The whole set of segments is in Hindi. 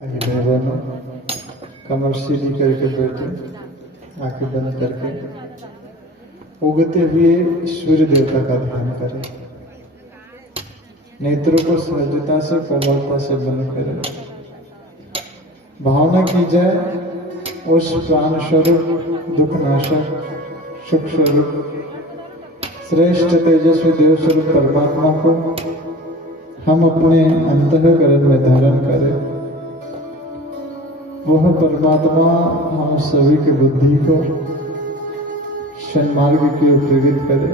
भाई बहनों, कमर सीधी करके बैठे, आंखें बंद करके उगते हुए सूर्य देवता का ध्यान करें। नेत्रों को सहजता से कोमलता से बंद करें। भावना की जाए उस प्राण स्वरूप, दुखनाशक, सुख स्वरूप, श्रेष्ठ तेजस्वी देव स्वरूप परमात्मा को हम अपने अंतःकरण में धारण करें। वह परमात्मा हम सभी की बुद्धि को सन्मार्ग की ओर प्रेरित करे।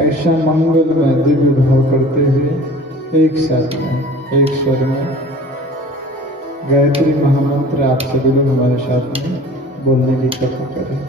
ऐसा मंगल में दिव्य भाव करते हुए एक साथ में, एक स्वर में गायत्री महामंत्र आप सभी लोग हमारे साथ में बोलने की कृपा करें।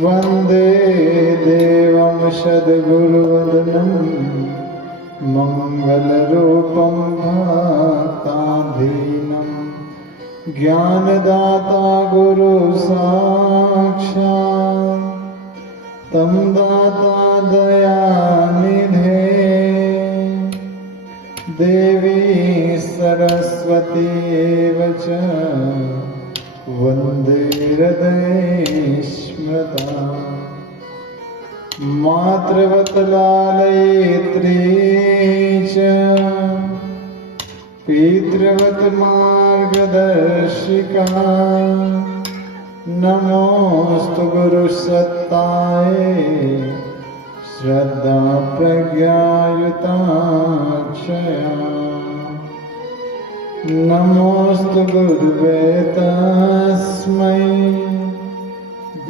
वंदे देवं सद्गुरुवदनं मंगलरूपं भक्ताधीनं ज्ञानदाता गुरु साक्षात् तं दाता दयानिधे देवी सरस्वती एव च वंदे हृदये स्मृता मातृवत् लालयित्री च पितृवत् मार्गदर्शिका नमोस्तु गुरुसत्ताये श्रद्धा प्रज्ञायुताक्षया नमोस्तु गुरुवे तस्मै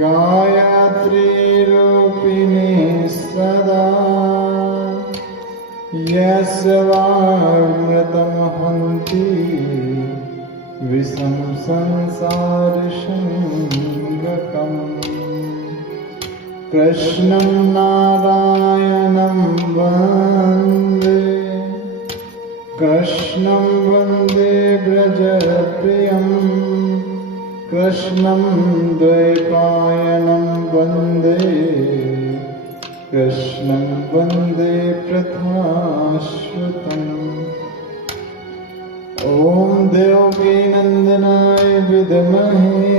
गायत्री रूपिणी सदा यस्य वाङ्मृतं हन्ति विषं संसारसङ्गकम् कृष्णं नारायणं वन्दे कृष्णं वन्दे व्रजप्रियं कृष्णं द्वैपायनं वन्दे कृष्णं वन्दे प्रथमाश्रुतम् ॐ देवकीनन्दनाय विद्महे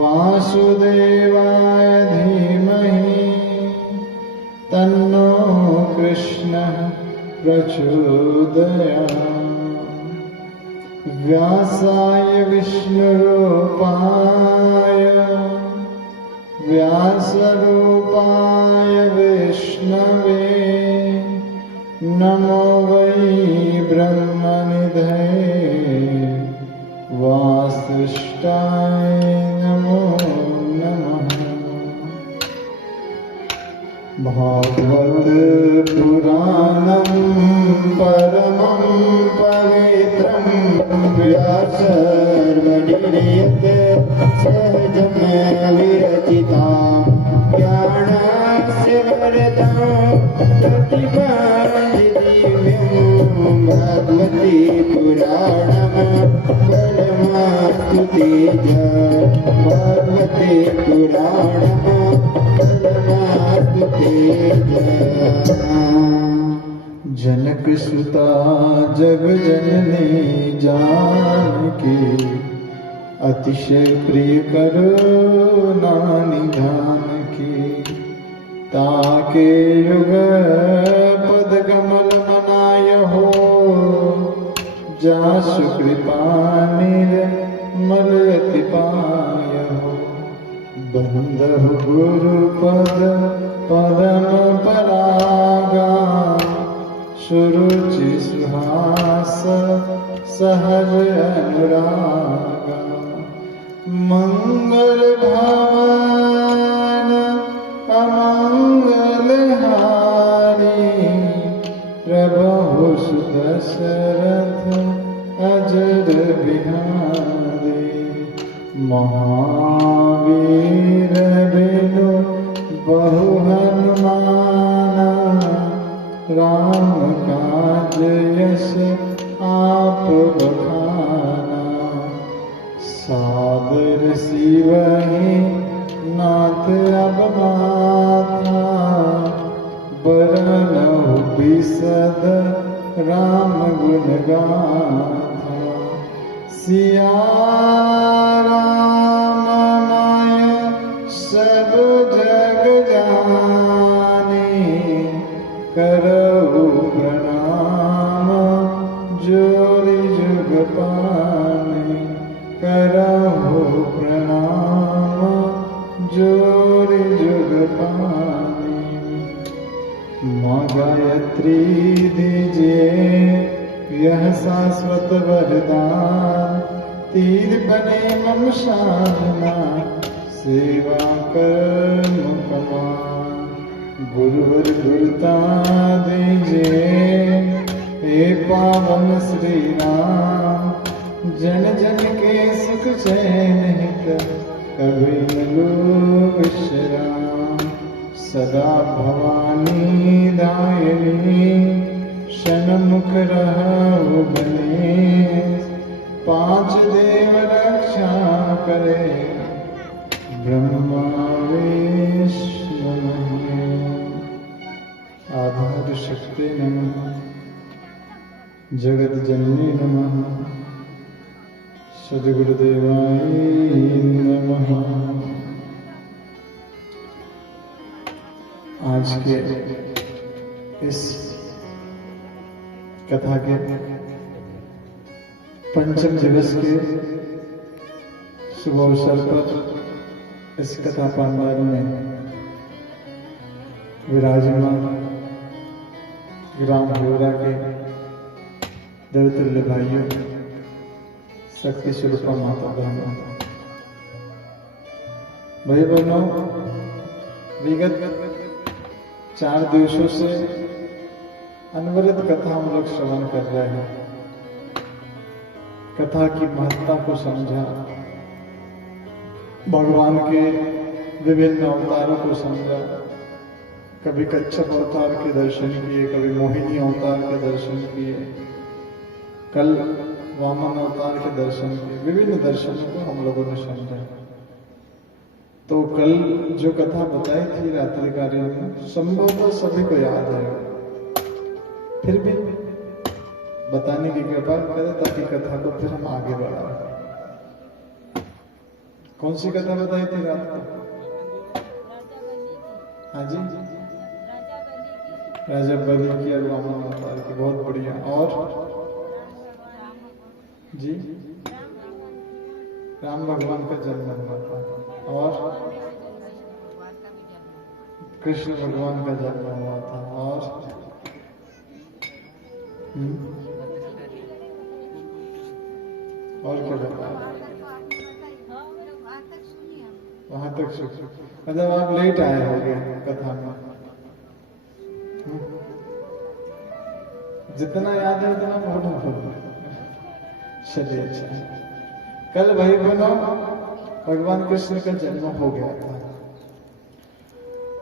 वासुदेवाय धीमहि तन्नो कृष्णः प्रचोदयात् व्यासाय विष्णुरूपाय व्यासरूपाय विष्णवे नमो वै ब्रह्मनिधये वासिष्ठाय नमो नमः। भागवत पुराणं परमं पवित्रं व्यासर्वनिर्यते सहजं विरचितां ज्ञानस्य वरदां प्रतिपादिदिव्यं भगवती पुराणं परमास्तु तेज भगवते पुराणं परमास्तु तेज। जनक सुता जग जननी जानकी अतिशय प्रिय करुणा निधान की ताके युग पद कमल मनाय हो जासु कृपानिर मलयति पायहु बंदहु गुरु पद पदम परागा सुरुचि सुहास सहज अनुरागा मंगल भवन अमंगल हारी प्रभु सुदशरथ अजर बिहारी महावीर बिनु बहु हनुमाना राम काज यश आप बखाना सादर शिवहि नाथ अब माथा बरनहु बिसद राम गुण गाथा सिया राम माय सब जग जाने करहु प्रणाम जोरि जुग पाने करहु प्रणाम जोरि जुग पाने माँ गायत्री दीजिए यह शाश्वत वरदान तीर बने मम साधना सेवा कर्म कमान गुरुवर गुरुता दीजिए हे पावन श्री राम जन जन के सुख चैन हित कभी मिलो विश्राम सदा भवानी दायिनी शनमुख रहु गणेश पांच देव रक्षा करे ब्रह्मा विष्णु आधार शक्ति नमः जगत जननी नमः सद्गुरुदेवाय नमः। आज के इस कथा के पंचम दिवस के शुभ अवसर पर इस कथा पांडाल में विराजमान ग्राम हिवरा के देवतुल्य भाइयों शक्ति स्वरूपा माता बहनों भाई बहनों विगत 4 दिवसों से अनवरत कथा हम लोग श्रवण कर रहे हैं। कथा की महत्ता को समझा, भगवान के विभिन्न अवतारों को समझा, कभी कच्छप अवतार के दर्शन किए, कभी मोहिनी अवतार के दर्शन किए, कल वामन अवतार के दर्शन किए, विभिन्न दर्शनों को हम लोगों ने समझा। तो कल जो कथा बताई थी रात्रिकालीन में संभवतः सभी को याद है, फिर भी बताने की कृपा करें ताकि कथा को फिर हम आगे बढ़ाएं। कौन सी कथा बताई थी रात को? हाँ जी, राजा बलि की और वामन अवतार की, बहुत बढ़िया। और जी राम भगवान का जन्म हुआ था और कृष्ण भगवान का जन्म हुआ था और क्या बताया? वहां तक मतलब आप लेट आए होंगे कथा में। जितना याद है उतना बोलो। चलिए अच्छा। कल भाई बहनों भगवान कृष्ण का जन्म हो गया था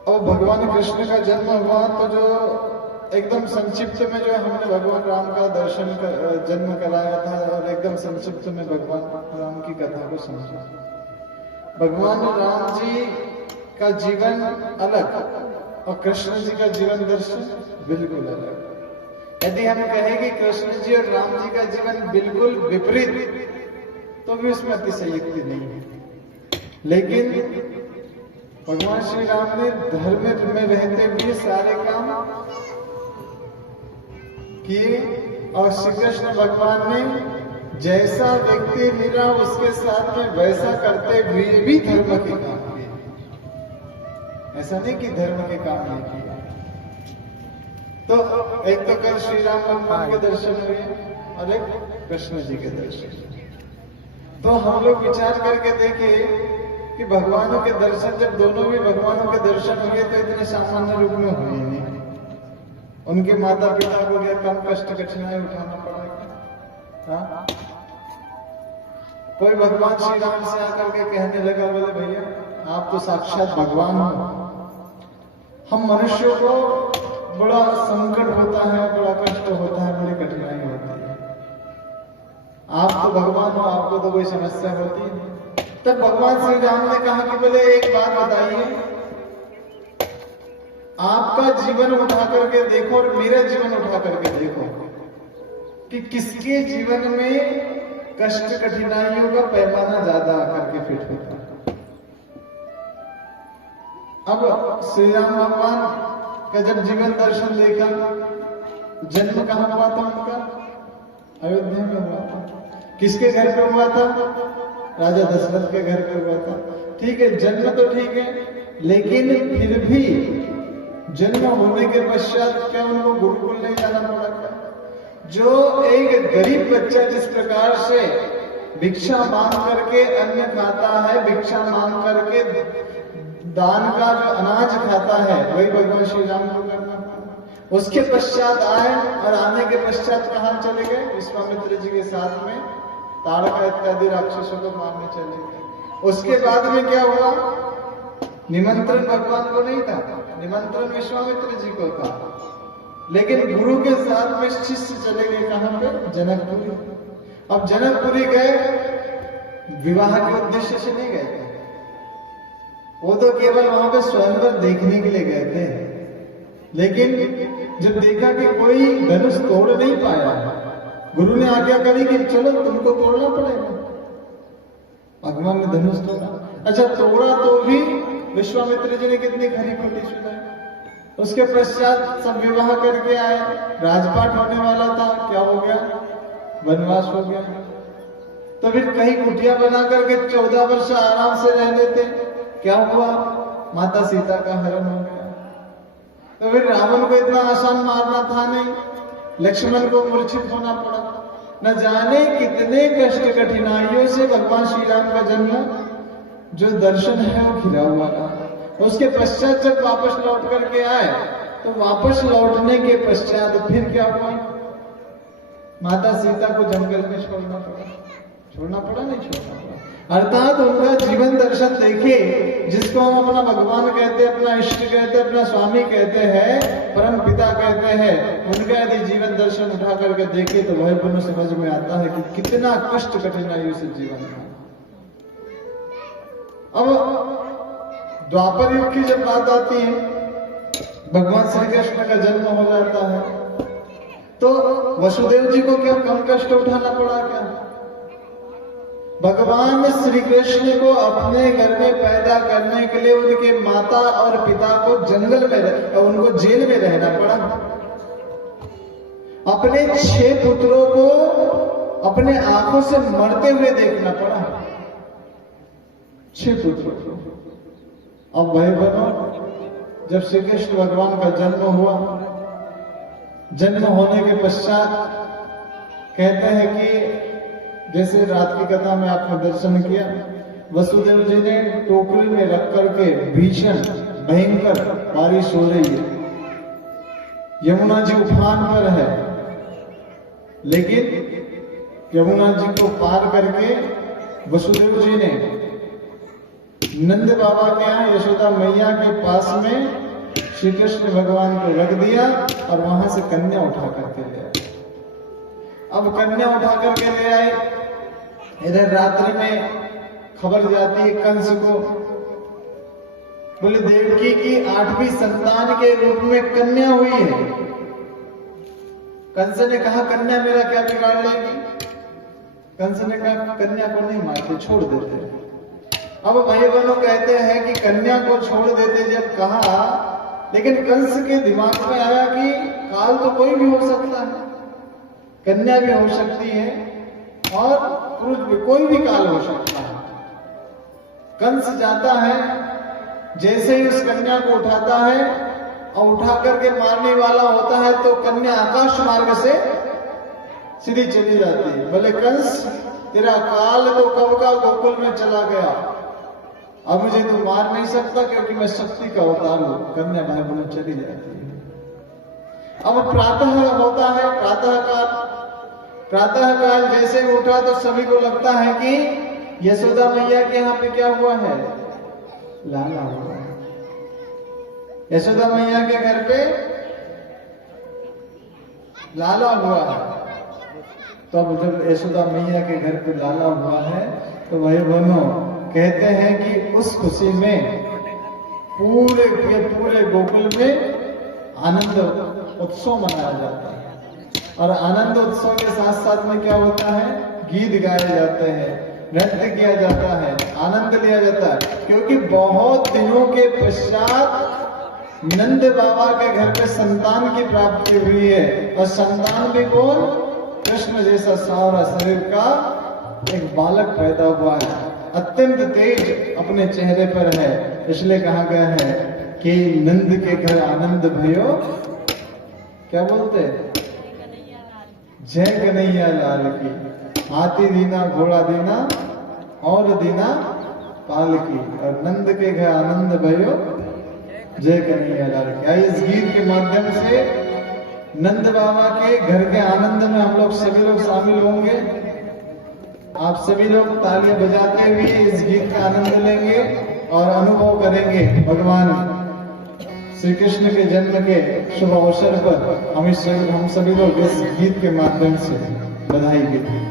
और भगवान कृष्ण का जन्म हुआ तो जो एकदम संक्षिप्त में जो हमने भगवान राम का दर्शन जन्म कराया था और एकदम संक्षिप्त में भगवान राम की कथा को समझा। भगवान राम जी का जीवन अलग और कृष्ण जी का जीवन दर्शन बिल्कुल अलग। यदि हम कहें कि कृष्ण जी और राम जी का जीवन बिल्कुल विपरीत तो भी उसमें अतिशयोक्ति नहीं है, लेकिन भगवान श्री राम ने धर्म में रहते हुए सारे काम किए और श्री कृष्ण भगवान ने जैसा व्यक्ति मिला उसके साथ में वैसा करते हुए भी धर्म के काम किए। ऐसा नहीं कि धर्म के काम नहीं किए। तो एक तो कल श्री राम भगवान के दर्शन हुए और एक कृष्ण जी के दर्शन। तो हम लोग विचार करके देखे कि भगवानों के दर्शन, जब दोनों भी भगवानों के दर्शन हुए तो इतने सामान्य रूप में हुए नहीं। उनके माता पिता को क्या कम कष्ट कठिनाई उठाना पड़ेगा? हाँ? कोई भगवान श्री राम से आकर के कहने लगा, बोले भैया आप तो साक्षात भगवान हो, हम मनुष्यों को बड़ा संकट होता है, बड़ा कष्ट होता है, बड़ी कठिनाई होती है, आप तो भगवान हो, आपको तो कोई समस्या होती है। तब भगवान श्री राम ने कहा कि बोले एक बात बताइए, आपका जीवन उठा करके देखो और मेरा जीवन उठा करके देखो कि किसके जीवन में कष्ट कठिनाइयों का पैमाना ज्यादा आकर के फिट होता है। अब श्री राम भगवान का जब जीवन दर्शन देखा, जन्म कहाँ हुआ था उनका? अयोध्या में हुआ था। किसके घर पे हुआ था? राजा दशरथ के घर पे हुआ था। ठीक है, जन्म तो ठीक है, लेकिन फिर भी जन्म होने के पश्चात क्या उनको गुरुकुल नहीं जाना पड़ा था? जो एक गरीब बच्चा जिस प्रकार से भिक्षा मांग करके अन्न खाता है, भिक्षा मांग करके दान का जो अनाज खाता है, वही भगवान श्री राम को करना था। उसके पश्चात आए और आने के पश्चात कहाँ चले गए? विश्वामित्र जी के साथ में ताड़का इत्यादि राक्षसों को मारने चले गए। उसके बाद में क्या हुआ? निमंत्रण भगवान को नहीं था, निमंत्रण विश्वामित्र जी को था, लेकिन गुरु के साथ में शिष्य चले गए कहां पे? जनकपुरी। अब जनकपुरी गए, विवाह के उद्देश्य से नहीं गए थे, वो तो केवल वहां पे स्वयंवर देखने के लिए गए थे। लेकिन जब देखा कि कोई धनुष तोड़ नहीं पाया, गुरु ने आज्ञा करी कि चलो तुमको तोड़ना पड़ेगा। भगवान ने धनुष तोड़ा। अच्छा, तोड़ा तो भी विश्वामित्र जी ने कितनी खरी खोटी सुनाई। उसके पश्चात सब विवाह करके आए, राजपाट होने वाला था, क्या हो गया? वनवास हो गया। तो फिर कहीं कुटिया बना करके 14 वर्ष आराम से रह लेते, क्या हुआ? माता सीता का हरण हो गया। तो फिर रावण को इतना आसान मारना था नहीं, लक्ष्मण को मूर्छित होना पड़ा। न जाने कितने कष्ट कठिनाइयों से भगवान श्री राम का जन्म, जो दर्शन है वो खिला हुआ था। उसके पश्चात जब वापस लौट करके आए, तो वापस लौटने के पश्चात फिर क्या हुआ? माता सीता को जंगल में छोड़ना पड़ा। छोड़ना पड़ा? नहीं छोड़ना पड़ा। अर्थात उनका जीवन दर्शन देखे, जिसको हम अपना भगवान कहते हैं, अपना इष्ट कहते हैं, अपना स्वामी कहते हैं, परम पिता कहते हैं, उनका यदि जीवन दर्शन उठा करके देखे तो वह पुनः समझ में आता है कि कितना कष्ट कठिनाइयों से जीवन था। अब द्वापर युग की जब बात आती है, भगवान श्री कृष्ण का जन्म हो जाता है, तो वसुदेव जी को क्या कम कष्ट उठाना पड़ा? क्या भगवान श्री कृष्ण को अपने घर में पैदा करने के लिए उनके माता और पिता को जंगल में, उनको जेल में रहना पड़ा। अपने 6 पुत्रों को अपने आंखों से मरते हुए देखना पड़ा। 6 पुत्रों को। अब भाई बनो, जब श्री कृष्ण भगवान का जन्म हुआ, जन्म होने के पश्चात कहते हैं कि जैसे रात की कथा में आपने दर्शन किया, वसुदेव जी ने टोकरी में रख करके भीषण भयंकर बारिश हो रही है, यमुना जी उफान पर है, लेकिन यमुना जी को पार करके वसुदेव जी ने नंद बाबा के यहाँ यशोदा मैया के पास में श्री कृष्ण भगवान को रख दिया और वहां से कन्या उठा करके ले आए। अब कन्या उठा करके ले आए, इधर रात्रि में खबर जाती है कंस को, बोले देवकी की 8वीं संतान के रूप में कन्या हुई है। कंस ने कहा कन्या मेरा क्या बिगाड़ लेगी? कंस ने कहा कन्या को नहीं मारते, छोड़ देते। अब भाई बहनों कहते हैं कि कन्या को छोड़ देते जब कहा, लेकिन कंस के दिमाग में आया कि काल तो कोई भी हो सकता है, कन्या भी हो सकती है और पुरुष भी, कोई भी काल हो सकता है। कंस जाता है, जैसे ही उस कन्या को उठाता है और उठा करके मारने वाला होता है तो कन्या आकाश मार्ग से सीधी चली जाती है। बोले कंस, तेरा काल तो कब का गोकुल में चला गया, अब मुझे तू मार नहीं सकता क्योंकि मैं शक्ति का अवतार हूं। कन्या भाई बोले चली जाती है। अब प्रातः होता है, प्रातः काल जैसे उठा तो सभी को लगता है कि यशोदा मैया के यहाँ पे क्या हुआ है, लाला हुआ है। यशोदा मैया के घर पे लाला हुआ है। तो अब जब यशोदा मैया के घर पे लाला हुआ है तो भाई बहनों कहते हैं कि उस खुशी में पूरे गोकुल में आनंद उत्सव मनाया जाता है। और आनंद उत्सव के साथ साथ में क्या होता है, गीत गाए जाते हैं, नृत्य किया जाता है, आनंद लिया जाता है। क्योंकि बहुत दिनों के पश्चात नंद बाबा के घर पे संतान की प्राप्ति हुई है। और संतान भी कौन, कृष्ण जैसा सावरा शरीर का एक बालक पैदा हुआ है, अत्यंत तेज अपने चेहरे पर है। इसलिए कहा गया है कि नंद के घर आनंद भयो, क्या बोलते, जय कन्हैया लाल की। हाथी दीना घोड़ा दीना और दीना पाल की, और नंद के घर आनंद भयो, जय कन्हैया लाल की। आइए इस गीत के माध्यम से नंद बाबा के घर के आनंद में हम लोग सभी लोग शामिल होंगे। आप सभी लोग तालियां बजाते हुए इस गीत का आनंद लेंगे और अनुभव करेंगे भगवान श्री कृष्ण के जन्म के शुभ अवसर पर। हम सभी लोग इस गीत के माध्यम से बधाई देते हैं।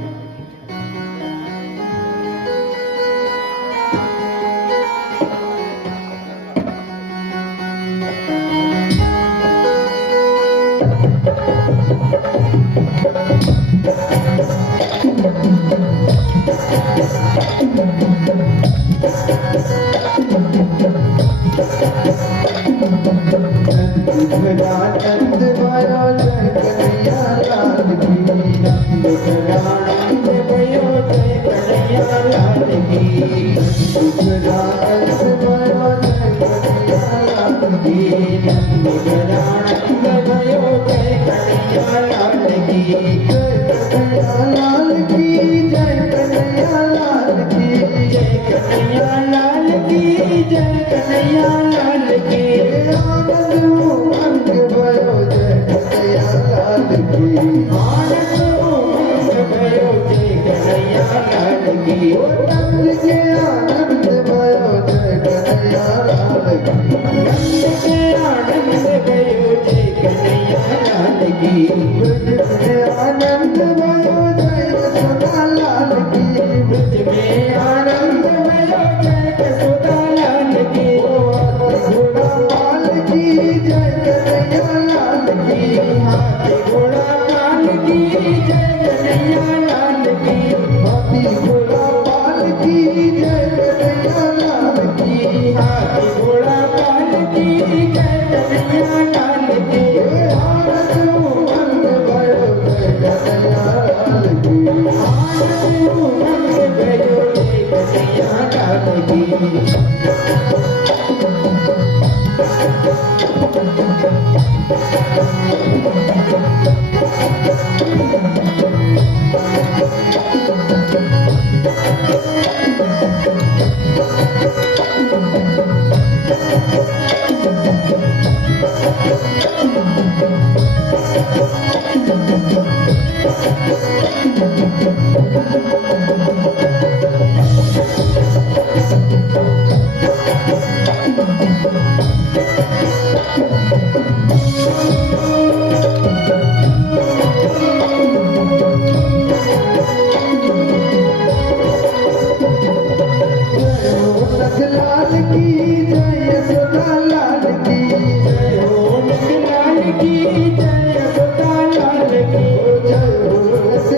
जय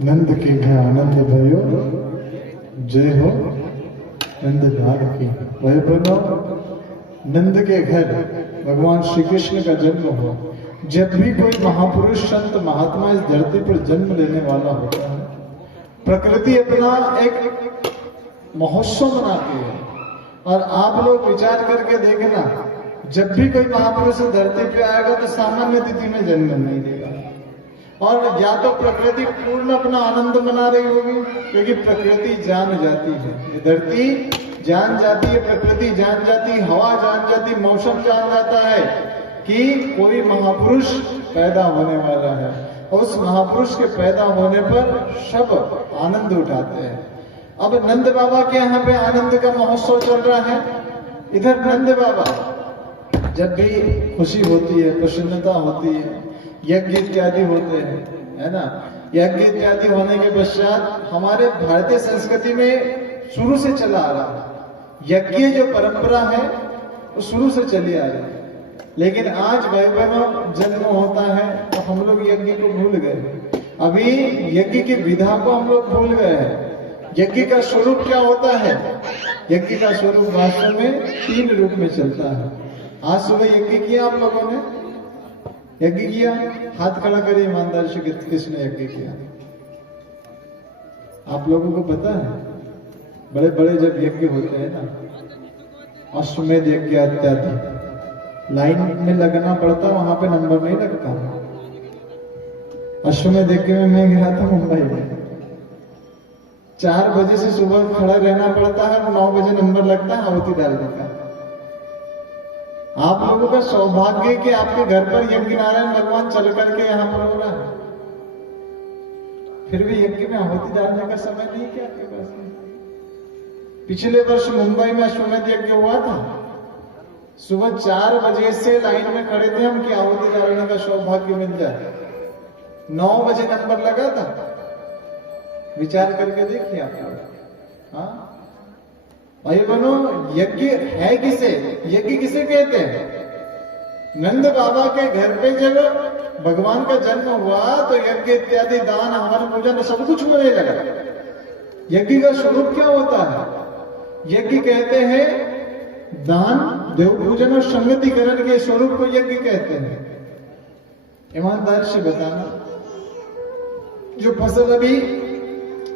नंद के घर आनंद भयो, जय हो नंद लाल की। भाई बनो, नंद के घर भगवान श्री कृष्ण का जन्म हुआ। जब भी कोई महापुरुष संत महात्मा इस धरती पर जन्म लेने वाला होता है, प्रकृति अपना एक महोत्सव मनाती है। और आप लोग विचार करके देखना, जब भी कोई महापुरुष धरती पे आएगा तो सामान्य तिथि में जन्म नहीं लेगा, और या तो प्रकृति पूर्ण अपना आनंद मना रही होगी, क्योंकि प्रकृति जान जाती है, ये धरती जान जाती है, प्रकृति जान जाती, हवा जान जाती, मौसम जान जाता है कि कोई महापुरुष पैदा होने वाला है। और उस महापुरुष के पैदा होने पर सब आनंद उठाते हैं। अब नंद बाबा के यहाँ पे आनंद का महोत्सव चल रहा है। इधर नंद बाबा जब भी खुशी होती है, प्रसन्नता होती है, यज्ञ इत्यादि होते हैं, है ना। यज्ञ इत्यादि होने के पश्चात हमारे भारतीय संस्कृति में शुरू से चला आ रहा है, यज्ञ जो परंपरा है वो शुरू से चली आ रही है। लेकिन आज भाई बहनों जन्म होता है तो हम लोग यज्ञ को भूल गए। अभी यज्ञ की विधा को हम लोग भूल गए हैं। यज्ञ का स्वरूप क्या होता है? यज्ञ का स्वरूप वास्तव में 3 रूप में चलता है। आज सुबह यज्ञ किया आप लोगों ने? यज्ञ किया? हाथ खड़ा करिए ईमानदारी से, किसने यज्ञ किया? आप लोगों को पता है, बड़े बड़े जब यज्ञ होते हैं ना, अश्वमेध यज्ञ इत्यादि, लाइन में लगना पड़ता, वहां पे नंबर नहीं लगता। अश्वमेध यज्ञ में मैं गया था मुंबई में, 4 बजे से सुबह खड़ा रहना पड़ता है, 9 बजे नंबर लगता है आहुति डालने का। आप लोगों का सौभाग्य कि आपके घर पर यज्ञ नारायण भगवान चल करके यहाँ पर हो रहा है, फिर भी यज्ञ में आहुति डालने का समय नहीं क्या आपके पास में? पिछले वर्ष मुंबई में अश्वमेध यज्ञ हुआ था, सुबह 4 बजे से लाइन में खड़े थे हम कि आहुति डालने का सौभाग्य मिल जाए। 9 बजे नंबर लगा था। विचार करके देखिए आप लोग। हाँ भाई बनो, यज्ञ है किसे? यज्ञ किसे कहते हैं? नंद बाबा के घर पे जब भगवान का जन्म हुआ तो यज्ञ इत्यादि दान हवन पूजन सब कुछ होने लगा। यज्ञ का स्वरूप क्या होता है? यज्ञ कहते हैं दान, देव पूजन और संगतिकरण के स्वरूप को यज्ञ कहते हैं। ईमानदार से बताना, जो फसल अभी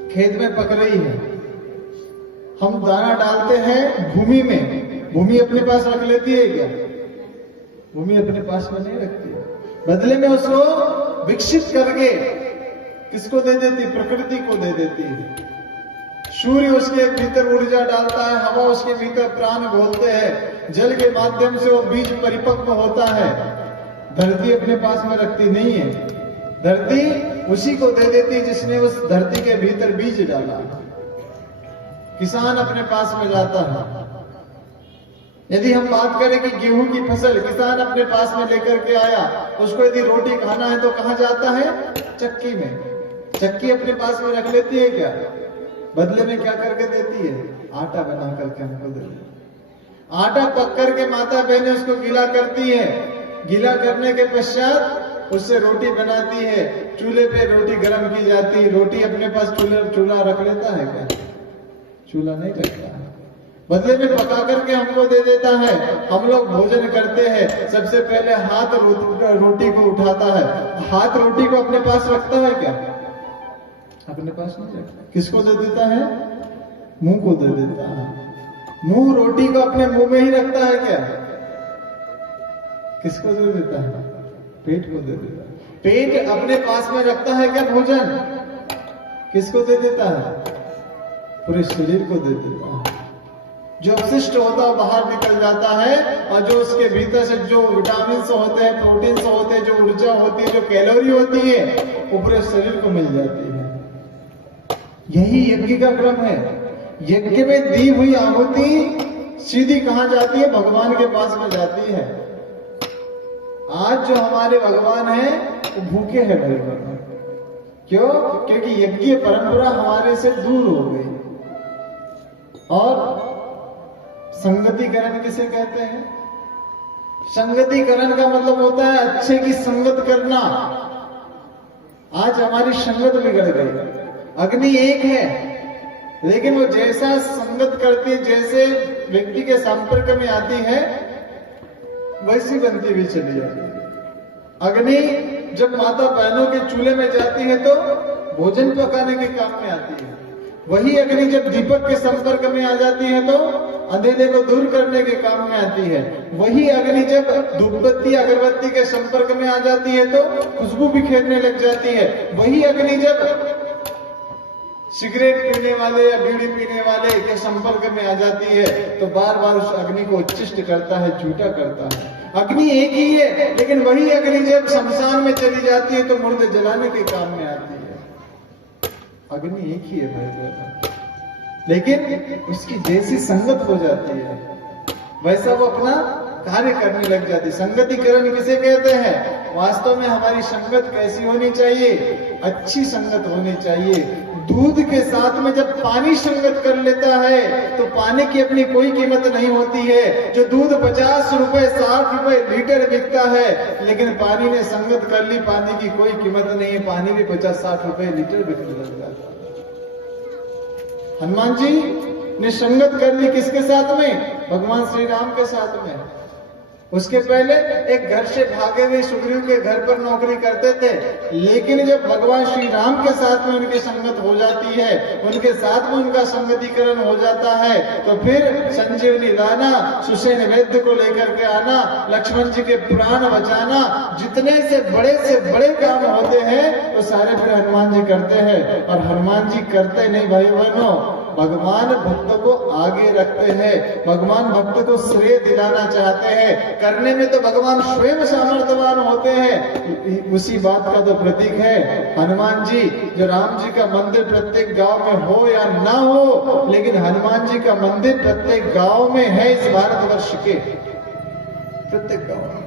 खेत में पक रही है, हम दाना डालते हैं भूमि में, भूमि अपने पास रख लेती है क्या? भूमि अपने पास में नहीं रखती है, बदले में उसको विकसित करके किसको दे देती? प्रकृति को दे देती है। सूर्य उसके भीतर ऊर्जा डालता है, हवा उसके भीतर प्राण घोलते हैं, जल के माध्यम से वो बीज परिपक्व होता है। धरती अपने पास में रखती नहीं है, धरती उसी को दे देती है जिसने उस धरती के भीतर बीज डाला। किसान अपने पास में लाता है। यदि हम बात करें कि गेहूं की फसल किसान अपने पास में लेकर के आया, उसको यदि रोटी खाना है तो कहां जाता है? चक्की में। चक्की अपने पास में रख लेती है क्या? बदले में क्या करके देती है? आटा बना करके हमको देती है। आटा पक करके माता बहनें उसको गीला करती है, गीला करने के पश्चात उससे रोटी बनाती है, चूल्हे पे रोटी गर्म की जाती है। रोटी अपने पास चूल्हा रख लेता है क्या? चूल्हा नहीं रखता है, बदले में पका करके हमको दे देता है। हम लोग भोजन करते हैं, सबसे पहले हाथ रोटी को उठाता है। हाथ रोटी को अपने पास रखता है क्या? अपने पास नहीं रखता। किसको दे देता है? मुंह को दे देता है। मुंह रोटी को अपने मुंह में ही रखता है क्या? किसको दे देता है? पेट को दे देता है। पेट अपने पास में रखता है क्या भोजन? किसको दे देता है? पूरे शरीर को दे देता है। जो अपशिष्ट होता है बाहर निकल जाता है, और जो उसके भीतर से जो विटामिन होते हैं, प्रोटीन होते हैं, जो ऊर्जा होती है, जो कैलोरी होती है, वो पूरे शरीर को मिल जाती है। यही यज्ञ का क्रम है। यज्ञ में दी हुई आहुति सीधी कहां जाती है? भगवान के पास में जाती है। आज जो हमारे भगवान है वो भूखे हैं भगवान। क्यों? क्योंकि यज्ञ परंपरा हमारे से दूर हो गई। और संगतिकरण किसे कहते हैं? संगतिकरण का मतलब होता है अच्छे की संगत करना। आज हमारी संगत बिगड़ गई। अग्नि एक है, लेकिन वो जैसा संगत करती है, जैसे व्यक्ति के संपर्क में आती है, वैसी बनती हुई चली जाती है। अग्नि जब माता बहनों के चूल्हे में जाती है तो भोजन पकाने के काम में आती है। वही अग्नि जब दीपक के संपर्क में आ जाती है तो अंधेरे को दूर करने के काम में आती है। वही अग्नि जब धूपबत्ती अगरबत्ती के संपर्क में आ जाती है तो खुशबू बिखेरने लग जाती है। वही अग्नि जब सिगरेट पीने वाले या बीड़ी पीने वाले के संपर्क में आ जाती है तो बार बार उस अग्नि को उच्छिष्ट करता है, झूठा करता है। अग्नि एक ही है, लेकिन वही अग्नि जब शमशान में चली जाती है तो मुर्दे जलाने के काम में आती है। अग्नि एक ही है भाई, लेकिन उसकी जैसी संगत हो जाती है वैसा वो अपना कार्य करने लग जाती है। संगतिकरण किसे कहते हैं? वास्तव में हमारी संगत कैसी होनी चाहिए? अच्छी संगत होनी चाहिए। दूध के साथ में जब पानी संगत कर लेता है तो पानी की अपनी कोई कीमत नहीं होती है। जो दूध 50 रुपए 60 रुपए लीटर बिकता है, लेकिन पानी ने संगत कर ली, पानी की कोई कीमत नहीं है, पानी भी 50-60 रुपए लीटर बिकने लग जाता है। हनुमान जी ने संगत कर ली किसके साथ में? भगवान श्री राम के साथ में। उसके पहले एक घर से भागे हुए सुग्रीव के घर पर नौकरी करते थे, लेकिन जब भगवान श्री राम के साथ में उनकी संगत हो जाती है, उनके साथ में उनका संगतिकरण हो जाता है, तो फिर संजीवनी लाना, सुषेण वैद्य को लेकर के आना, लक्ष्मण जी के प्राण बचाना, जितने से बड़े काम होते हैं वो सारे फिर हनुमान जी करते हैं। और हनुमान जी करते नहीं भाई बहनों, भगवान भक्त को आगे रखते हैं, भगवान भक्त को श्रेय दिलाना चाहते हैं। करने में तो भगवान स्वयं सामर्थ्यवान होते हैं। उसी बात का तो प्रतीक है हनुमान जी। जो राम जी का मंदिर प्रत्येक गांव में हो या ना हो, लेकिन हनुमान जी का मंदिर प्रत्येक गांव में है इस भारतवर्ष के, प्रत्येक गांव में।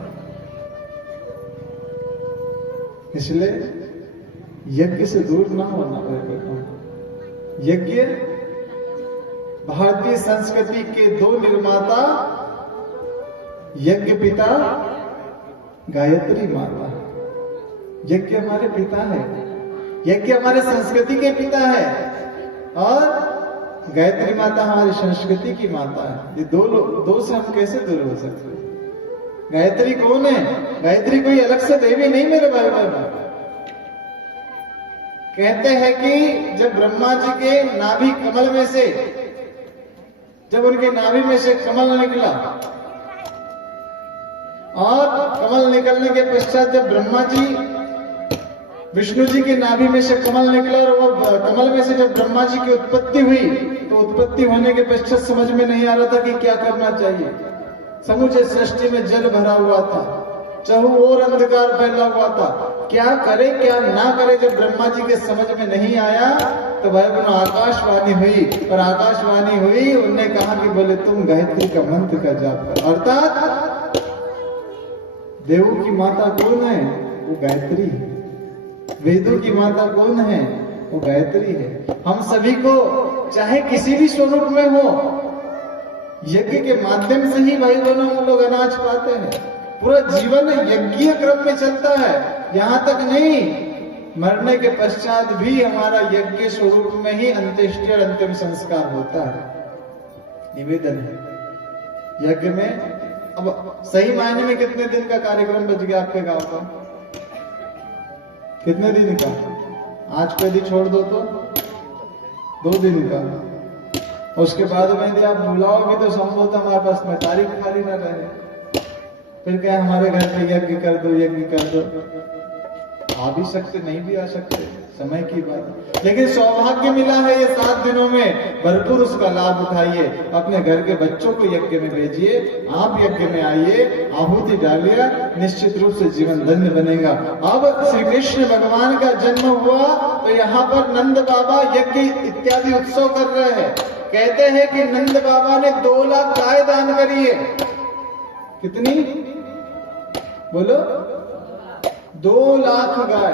इसलिए यज्ञ से दूर ना होना पड़ेगा। यज्ञ भारतीय संस्कृति के दो निर्माता, यज्ञ पिता, गायत्री माता। यज्ञ हमारे पिता है, यज्ञ हमारे संस्कृति के पिता है, और गायत्री माता हमारी संस्कृति की माता है। ये दो से हम कैसे दूर हो सकते हैं? गायत्री कौन है? गायत्री कोई अलग से देवी नहीं मेरे भाई बहन। कहते हैं कि जब ब्रह्मा जी के नाभि कमल में से, जब उनके नाभि में से कमल निकला, और कमल निकलने के पश्चात जब ब्रह्मा जी, विष्णु जी के नाभि में से कमल निकला, और वो कमल में से जब ब्रह्मा जी की उत्पत्ति हुई, तो उत्पत्ति होने के पश्चात समझ में नहीं आ रहा था कि क्या करना चाहिए। समूचे सृष्टि में जल भरा हुआ था, चारों ओर अंधकार फैला हुआ था, क्या करे क्या ना करे। जब ब्रह्मा जी के समझ में नहीं आया तो भाई बहनों आकाशवाणी हुई, और आकाशवाणी हुई, उन्होंने कहा कि बोले तुम गायत्री का मंत्र का जाप करो। अर्थात देवों की माता कौन है? वो गायत्री है। वेदों की माता कौन है? वो गायत्री है। हम सभी को चाहे किसी भी स्वरूप में हो, यज्ञ के माध्यम से ही भाई बहनों हम लोग अनाज पाते हैं। पूरा जीवन यज्ञीय क्रम में चलता है। यहां तक नहीं, मरने के पश्चात भी हमारा यज्ञ स्वरूप में ही अंत्येष्टि और अंतिम संस्कार होता है। निवेदन है यज्ञ में। अब सही मायने में कितने दिन का कार्यक्रम बच गया आपके गांव का? कितने दिन का? आज पे यदि छोड़ दो तो 2 दिन का। उसके बाद में यदि आप बुलाओगे तो संभवतः हमारे पास में तारीख खाली न रहे। फिर क्या हमारे घर पे यज्ञ कर दो, यज्ञ कर दो। आ भी सकते, नहीं भी आ सकते, समय की बात। लेकिन सौभाग्य मिला है ये 7 दिनों में, भरपूर उसका लाभ उठाइए। अपने घर के बच्चों को यज्ञ में भेजिए, आप यज्ञ में आइए, आहुति डालिए, निश्चित रूप से जीवन धन्य बनेगा। अब श्री कृष्ण भगवान का जन्म हुआ तो यहाँ पर नंद बाबा यज्ञ इत्यादि उत्सव कर रहे हैं। कहते हैं कि नंद बाबा ने 2 लाख गाय दान करी है। कितनी बोलो? 2 लाख गाय।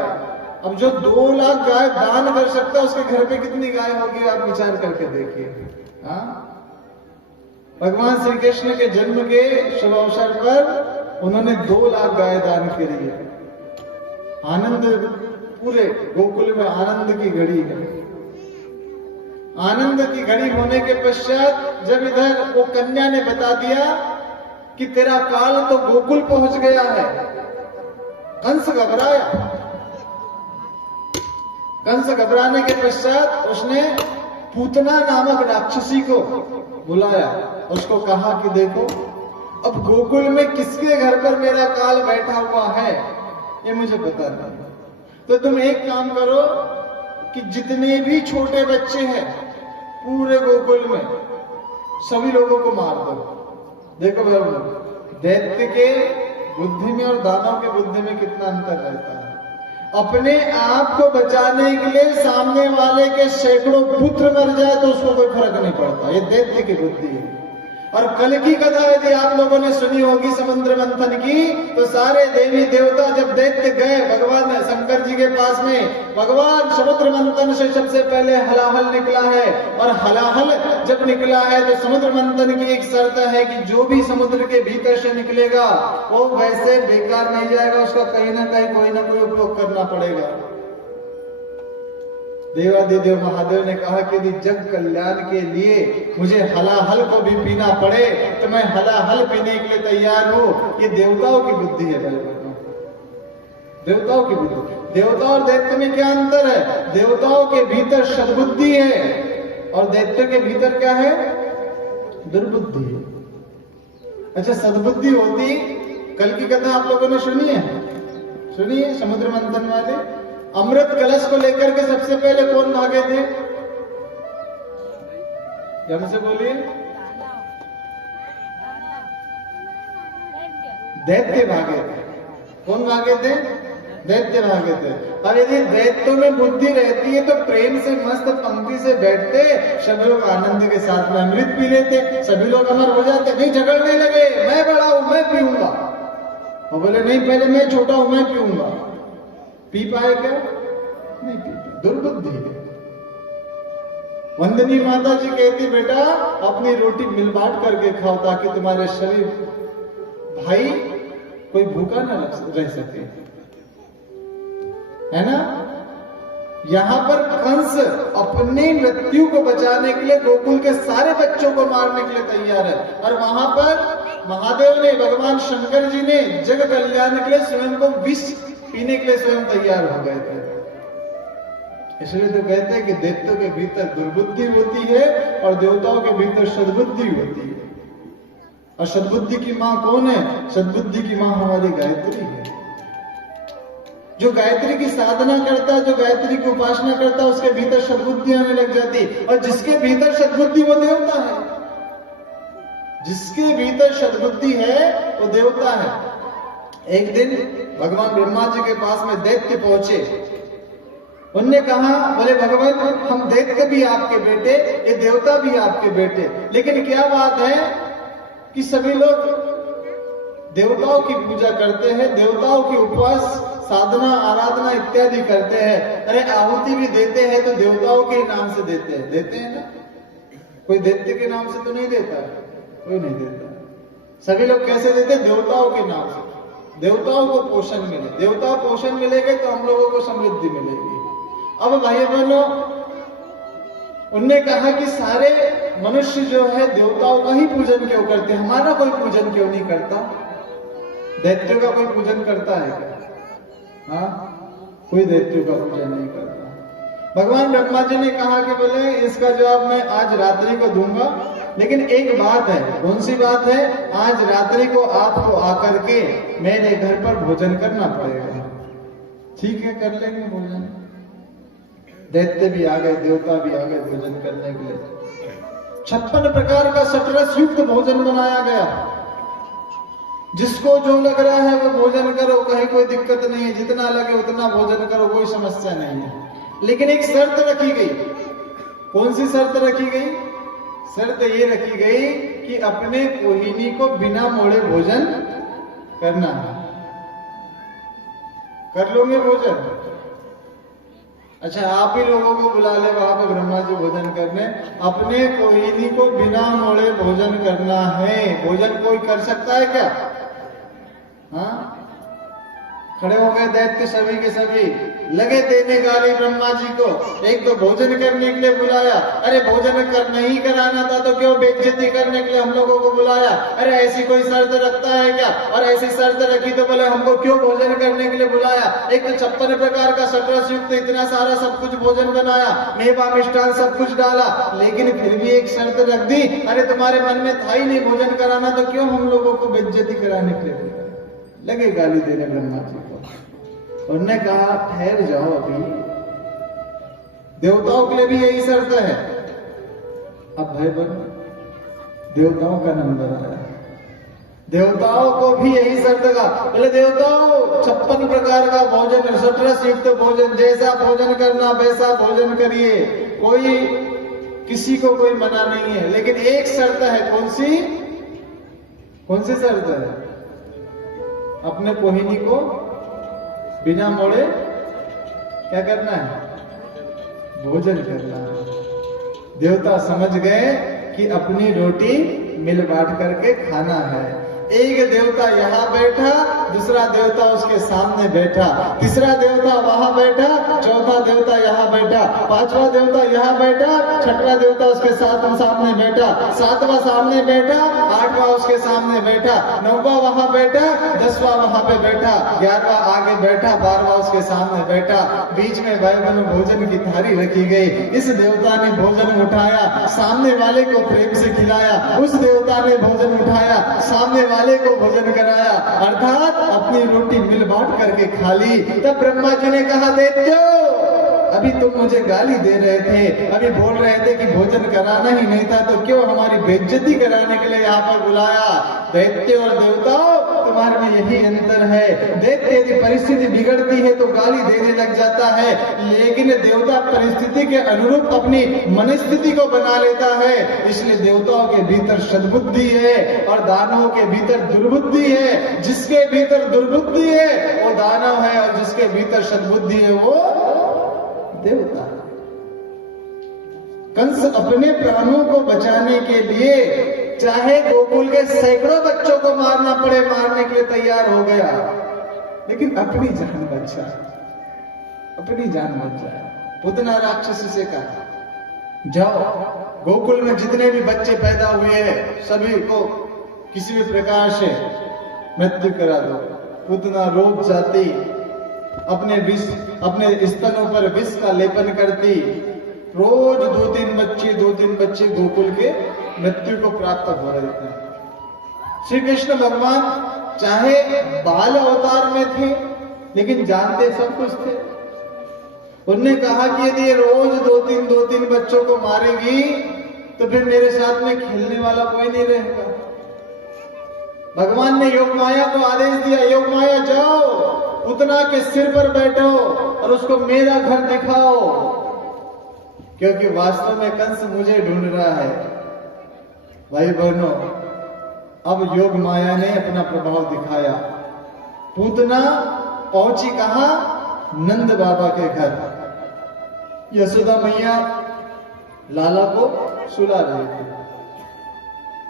अब जो 2 लाख गाय दान कर सकता है उसके घर पे कितनी गाय होगी, आप विचार करके देखिए। हाँ, भगवान श्री कृष्ण के जन्म के शुभ अवसर पर उन्होंने 2 लाख गाय दान करी है। आनंद, पूरे गोकुल में आनंद की घड़ी है। आनंद की घड़ी होने के पश्चात जब इधर वो कन्या ने बता दिया कि तेरा काल तो गोकुल पहुंच गया है, कंस घबराया। कंस घबराने के पश्चात उसने पूतना नामक राक्षसी को बुलाया। उसको कहा कि देखो, अब गोकुल में किसके घर पर मेरा काल बैठा हुआ है ये मुझे पता नहीं, तो तुम एक काम करो कि जितने भी छोटे बच्चे हैं पूरे गोकुल में सभी लोगों को मार दो। देखो भाई, दैत्य के बुद्धि में और दानव के बुद्धि में कितना अंतर रहता है। अपने आप को बचाने के लिए सामने वाले के सैकड़ों पुत्र मर जाए तो उसको कोई फर्क नहीं पड़ता। ये दैत्य की बुद्धि है। और कल की कथा यदि आप लोगों ने सुनी होगी समुद्र मंथन की, तो सारे देवी देवता जब दैत्य गए भगवान शंकर जी के पास में, भगवान समुद्र मंथन से सबसे पहले हलाहल निकला है। और हलाहल जब निकला है तो समुद्र मंथन की एक शर्त है कि जो भी समुद्र के भीतर से निकलेगा वो वैसे बेकार नहीं जाएगा, उसका कहीं ना कहीं कोई ना कोई उपयोग करना पड़ेगा। देवादिदेव महादेव ने कहा कि यदि जग कल्याण के लिए मुझे हलाहल को भी पीना पड़े तो मैं हलाहल पीने के लिए तैयार हूं। ये देवताओं की बुद्धि है भाई, देवताओं की बुद्धि। देवता और दैत्य में क्या अंतर है? देवताओं के भीतर सद्बुद्धि है और दैत्य के भीतर क्या है? दुर्बुद्धि है। अच्छा, सद्बुद्धि होती, कल की कथा आप लोगों ने सुनी है? सुनी है? समुद्र मंथन वाले अमृत कलश को लेकर के सबसे पहले कौन भागे थे? हमसे बोलिए। दैत्य भागे थे। कौन भागे थे? दैत्य भागे थे। और यदि दैत्यों में बुद्धि रहती है तो प्रेम से मस्त पंक्ति से बैठते, सभी लोग आनंद के साथ में अमृत पी लेते, सभी लोग अमर हो जाते। नहीं झगड़ने लगे, मैं बड़ा हूं मैं पीऊंगा, और बोले नहीं पहले मैं छोटा हूं मैं पीऊंगा। पी पाए क्या? नहीं पी पाए। दुर्बुद्धि है। वंदनी माता जी कहती बेटा अपनी रोटी मिल बांट करके खाओ ताकि तुम्हारे शरीर भाई कोई भूखा न रह सके, है ना। यहां पर कंस अपनी मृत्यु को बचाने के लिए गोकुल के सारे बच्चों को मारने के लिए तैयार है। और वहां पर महादेव ने, भगवान शंकर जी ने जग कल्याण के लिए स्वयं को विष पीने के लिए स्वयं तैयार हो गए थे। इसलिए तो कहते हैं कि दैत्यों के भीतर दुर्बुद्धि होती है और देवताओं के भीतर सद्बुद्धि होती है। और सद्बुद्धि की मां कौन है? सद्बुद्धि की मां हमारी गायत्री है। जो गायत्री की साधना करता है, जो गायत्री की उपासना करता है, उसके भीतर सद्बुद्धि आने लग जाती। और जिसके भीतर सद्बुद्धि वो देवता है। जिसके भीतर सद्बुद्धि है वो देवता है। एक दिन भगवान ब्रह्मा जी के पास में दैत्य पहुंचे। उनने कहा, बोले भगवान हम दैत्य भी आपके बेटे, ये देवता भी आपके बेटे, लेकिन क्या बात है कि सभी लोग देवताओं की पूजा करते हैं, देवताओं की उपवास साधना आराधना इत्यादि करते हैं। अरे आहुति भी देते हैं तो देवताओं के नाम से देते हैं ना। कोई दैत्य के नाम से तो नहीं देता है, कोई नहीं देता। सभी लोग कैसे देते? देवताओं के नाम से। देवताओं को पोषण मिले, देवता पोषण मिलेगा तो हम लोगों को समृद्धि मिलेगी। अब भाई बहनों, उनने कहा कि सारे मनुष्य जो है देवताओं का ही पूजन क्यों करते, हमारा कोई पूजन क्यों नहीं करता? दैत्यों का कोई पूजन करता है क्या? हाँ, कोई दैत्यों का पूजन नहीं करता। भगवान ब्रह्मा जी ने कहा कि बोले इसका जवाब मैं आज रात्रि को दूंगा, लेकिन एक बात है। कौन सी बात है? आज रात्रि को आपको आकर के मेरे घर पर भोजन करना पड़ेगा। ठीक है, कर लेंगे भोजन। दैत्य भी आ गए, देवता भी आ गए भोजन करने के लिए। 56 प्रकार का सटरस युक्त भोजन बनाया गया। जिसको जो लग रहा है वो भोजन करो, कहीं कोई दिक्कत नहीं है, जितना लगे उतना भोजन करो, कोई समस्या नहीं है। लेकिन एक शर्त रखी गई। कौन सी शर्त रखी गई? शर्त ये रखी गई कि अपने कोहिनी को बिना मोड़े भोजन करना है। कर लोगे भोजन? अच्छा, आप ही लोगों को बुला ले वहां पे ब्रह्मा जी भोजन करने। अपने कोहिनी को बिना मोड़े भोजन करना है। भोजन कोई कर सकता है क्या? हाँ, खड़े हो गए दैत्य सभी के सभी, लगे देने गाली ब्रह्मा जी को। एक तो भोजन करने के लिए बुलाया, अरे भोजन कर नहीं कराना था तो क्यों बेइज्जती करने के लिए हम लोगों को बुलाया? अरे ऐसी कोई शर्त रखता है क्या? और ऐसी शर्त रखी तो बोले हमको क्यों भोजन करने के लिए बुलाया? एक तो 56 प्रकार का सटरस युक्त इतना सारा सब कुछ भोजन बनाया, मेवा मिष्ठान सब कुछ डाला, लेकिन फिर भी एक शर्त रख दी। अरे तुम्हारे मन में था ही नहीं भोजन कराना तो क्यों हम लोगों को बेइज्जती कराने के लिए लगे गाली देने ब्रह्मा जी को। उन्होंने कहा ठहर जाओ, अभी देवताओं के लिए भी यही शर्त है। अब भाई बहन, देवताओं का नंबर आया। देवताओं को भी यही शर्त का, बोले देवताओं 56 प्रकार का भोजन, सटरस युक्त भोजन, जैसा भोजन करना वैसा भोजन करिए, कोई किसी को कोई मना नहीं है। लेकिन एक शर्त है। कौन सी? कौन सी शर्त है? अपने कोहिनी को बिना मोड़े क्या करना है? भोजन करना है। देवता समझ गए कि अपनी रोटी मिल बांट करके खाना है। एक देवता यहाँ बैठा, दूसरा देवता उसके सामने बैठा, तीसरा देवता वहां बैठा, चौथा देवता यहाँ बैठा, पांचवा देवता यहाँ बैठा, छठवां देवता उसके सामने बैठा, सातवां सामने बैठा, आठवां उसके सामने बैठा, नौवां वहां बैठा, 10वां वहां पे बैठा, 11वां आगे बैठा, 12वां उसके सामने बैठा। बीच में भाई बहनों भोजन की थाली रखी गई। इस देवता ने भोजन उठाया, सामने वाले को प्रेम से खिलाया। उस देवता ने भोजन उठाया, सामने वाले को भोजन कराया, अर्थात अपनी रोटी मिल बांट करके खा ली। तब ब्रह्मा जी ने कहा दैत्यो, अभी तुम मुझे गाली दे रहे थे, अभी बोल रहे थे कि भोजन कराना ही नहीं था, तो क्यों हमारी बेइज्जती कराने के लिए यहाँ पर बुलाया? दैत्य और देवताओं, तुम्हारे में यही अंतर है। दैत्य यदि परिस्थिति बिगड़ती है तो गाली देने लग जाता है, लेकिन देवता परिस्थिति के अनुरूप अपनी मनस्थिति को बना लेता है। इसलिए देवताओं के भीतर सद्बुद्धि है और दानवों के भीतर दुर्बुद्धि है। जिसके भीतर दुर्बुद्धि है वो दानव है, और जिसके भीतर सद्बुद्धि है वो देवता। कंस अपने प्राणों को बचाने के लिए चाहे गोकुल के सैकड़ों बच्चों को मारना पड़े, मारने के लिए तैयार हो गया, लेकिन अपनी जान बचा, अपनी जान बचा। पूतना राक्षस से कहा जाओ गोकुल में जितने भी बच्चे पैदा हुए हैं सभी को किसी भी प्रकार से मृत्यु करा दो। पूतना रोग जाती, अपने स्तनों पर विष का लेपन करती। रोज 2-3 बच्चे गोकुल के मृत्यु को प्राप्त हो रहे थे। श्री कृष्ण भगवान चाहे बाल अवतार में थे, लेकिन जानते सब कुछ थे। उन्होंने कहा कि यदि ये रोज 2-3 बच्चों को मारेगी तो फिर मेरे साथ में खेलने वाला कोई नहीं रहेगा। भगवान ने योग माया को आदेश दिया, योग माया जाओ पूतना के सिर पर बैठो और उसको मेरा घर दिखाओ, क्योंकि वास्तव में कंस मुझे ढूंढ रहा है। भाई बहनों, अब योग माया ने अपना प्रभाव दिखाया। पूतना पहुंची कहां? नंद बाबा के घर। यशोदा मैया लाला को सुला रही थी।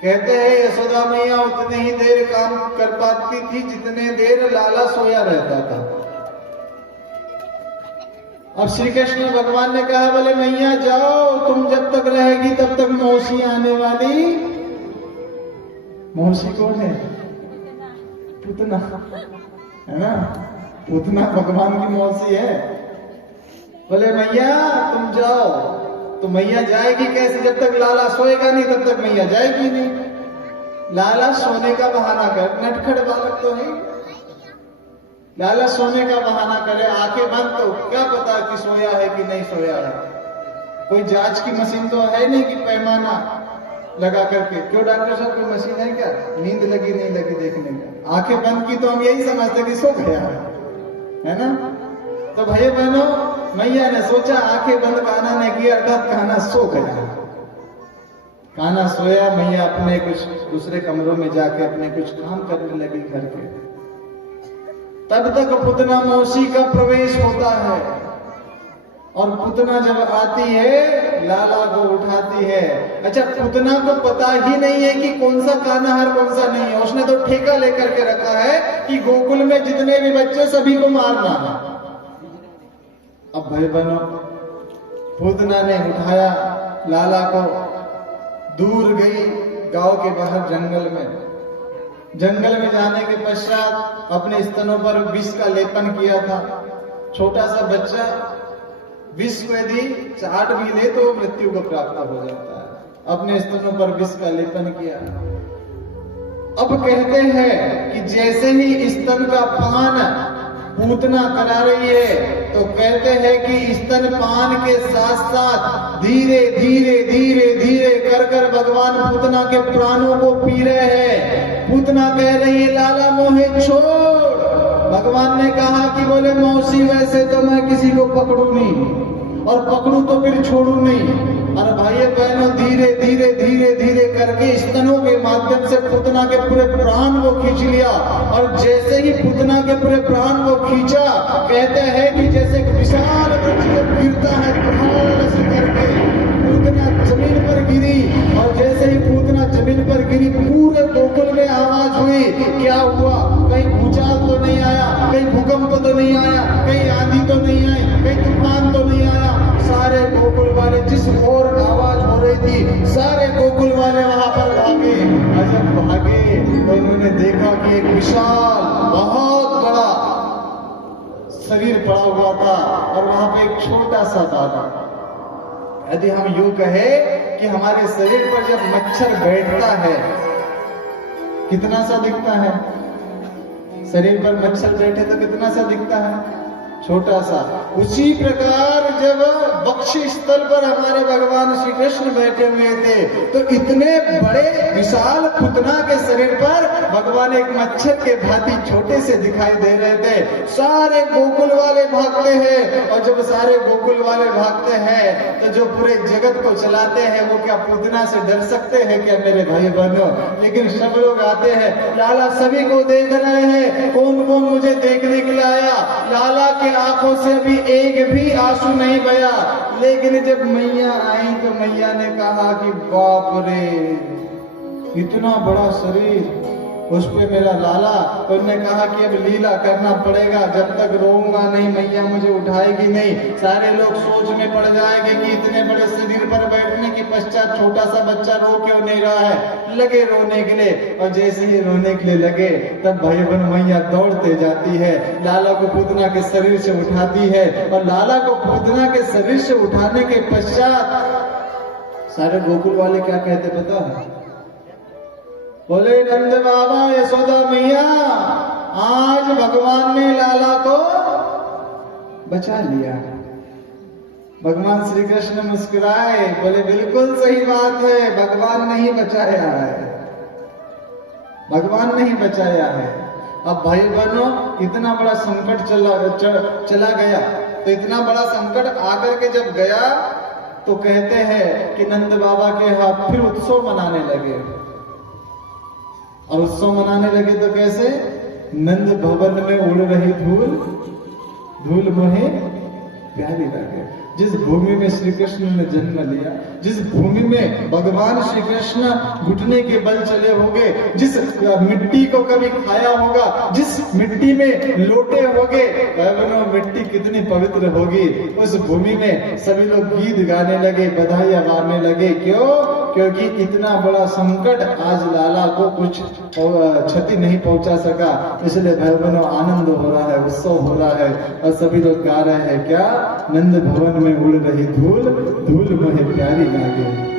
कहते हैं यशोदा मैया उतने ही देर काम कर पाती थी जितने देर लाला सोया रहता था। अब श्री कृष्ण भगवान ने कहा बोले मैया जाओ, तुम जब तक रहेगी तब तक मौसी आने वाली। मौसी कौन है? पूतना है ना, पूतना भगवान की मौसी है। बोले मैया तुम जाओ। तो मैया जाएगी कैसे? जब तक लाला सोएगा नहीं तब तक मैया जाएगी नहीं। लाला सोने का बहाना कर, नटखट बालक तो है, लाला सोने का बहाना करे, आंखें बंद, तो क्या पता कि सोया है कि नहीं सोया है। कोई जांच की मशीन तो है नहीं कि पैमाना लगा करके, क्यों डॉक्टर साहब कोई मशीन है क्या नींद लगी नहीं लगी देखने का? आंखें बंद की तो हम यही समझते कि सो गया है ना। तो भाई बहनों, मैया ने सोचा, आंखें बंद कान्हा ने किया, अर्थात कान्हा सो गया। कान्हा सोया, मैया अपने कुछ दूसरे कमरों में जाके अपने कुछ काम करने लगी घर के। तब तक पूतना मौसी का प्रवेश होता है और पूतना जब आती है लाला को उठाती है। अच्छा, पूतना को पता ही नहीं है कि कौन सा कान्हा है कौन सा नहीं है। उसने तो ठेका लेकर के रखा है कि गोकुल में जितने भी बच्चे सभी को मारना है। अब भाई बहनों, पूतना ने उठाया लाला को, दूर गई गांव के बाहर जंगल में। जंगल में जाने के पश्चात अपने स्तनों पर विष का लेपन किया था। छोटा सा बच्चा विष को यदि चाट भी ले तो मृत्यु को प्राप्त हो जाता है। अपने स्तनों पर विष का लेपन किया। अब कहते हैं कि जैसे ही स्तन का पान पूतना करा रही है, तो कहते हैं कि स्तन पान के साथ साथ धीरे धीरे धीरे धीरे कर कर भगवान पूतना के प्राणों को पी रहे हैं। पूतना कह रही है लाला मोहे छोड़। भगवान ने कहा कि बोले मौसी वैसे तो मैं किसी को पकड़ू नहीं, और पकड़ू तो फिर छोड़ू नहीं। और भाई बहनों, धीरे धीरे धीरे धीरे करके स्तनों के माध्यम से पूतना के पूरे प्राण को खींच लिया। और जैसे ही पूतना के पूरे प्राण को खींचा, कहते हैं कि जैसे एक विशाल वृक्ष जब गिरता है पहाड़ से करके, पूतना जमीन पर गिरी। और जैसे ही पूतना जमीन पर गिरी, पूरे गोकुल में आवाज हुई। क्या हुआ? कहीं भूचाल तो नहीं आया, कहीं भूकंप तो नहीं आया, कहीं आंधी तो नहीं आई, कहीं तूफान तो नहीं आया। सारे गोकुल वाले, जिस ओर आवाज हो रही थी, सारे गोकुल वाले वहां पर भागे। और जब भागे तो उन्होंने देखा कि एक विशाल बहुत बड़ा शरीर पड़ा हुआ था और वहां पे एक छोटा सा दाना। यदि हम यूं कहे कि हमारे शरीर पर जब मच्छर बैठता है कितना सा दिखता है? शरीर पर मच्छर बैठे तो कितना सा दिखता है? छोटा सा। उसी प्रकार जब वक्ष स्थल पर हमारे भगवान श्री कृष्ण बैठे हुए थे, तो इतने बड़े विशाल पूतना के शरीर पर भगवान एक मच्छर के भांति छोटे से दिखाई दे रहे थे। सारे गोकुल वाले भागते हैं, और जब सारे गोकुल वाले भागते हैं तो जो पूरे जगत को चलाते हैं वो क्या पूतना से डर सकते हैं क्या मेरे भाई बहनों? लेकिन सब लोग आते हैं, लाला सभी को देख रहे हैं, कौन कौन मुझे देखने के लिए आया। लाला के आंखों से अभी एक भी आंसू नहीं बया। लेकिन जब मैया आई तो मैया ने कहा कि बाप रे, इतना बड़ा शरीर, उस पे मेरा लाला। तो उन्होंने कहा कि अब लीला करना पड़ेगा, जब तक रोऊंगा नहीं मैया मुझे उठाएगी नहीं। सारे लोग सोच में पड़ जाएंगे कि इतने बड़े शरीर पर बैठने के पश्चात छोटा सा बच्चा रो क्यों नहीं रहा है। लगे रोने के लिए, और जैसे ही रोने के लिए लगे तब भाई बहन मैया दौड़ते जाती है, लाला को पूतना के शरीर से उठाती है। और लाला को पूतना के शरीर से उठाने के पश्चात सारे गोकुल वाले क्या कहते पता है? बोले नंद बाबा यशोदा मैया, आज भगवान ने लाला को बचा लिया। भगवान श्री कृष्ण मुस्कुराए, बोले बिल्कुल सही बात है, भगवान नहीं बचाया है, भगवान नहीं बचाया है। अब भाई बहनों, इतना बड़ा संकट चला गया, तो इतना बड़ा संकट आकर के जब गया तो कहते हैं कि नंद बाबा के यहाँ फिर उत्सव मनाने लगे। और उत्सव मनाने लगे तो कैसे? नंद भवन में उड़ रही धूल, धूल मोहे प्यारी लगे। जिस भूमि में श्री कृष्ण ने जन्म लिया, जिस भूमि में भगवान श्री कृष्ण घुटने के बल चले होंगे, जिस मिट्टी को कभी खाया होगा, जिस मिट्टी में लोटे होंगे, मिट्टी कितनी पवित्र होगी। उस भूमि में सभी लोग गीत गाने लगे, बधाइयां गाने लगे। क्यों? क्योंकि इतना बड़ा संकट आज लाला को कुछ क्षति नहीं पहुंचा सका, इसलिए भाई बहनों आनंद हो रहा है, उत्सव हो रहा है और सभी लोग गा रहे हैं क्या? नंद भवन में उड़ रही धूल, धूल मुझे प्यारी लागे।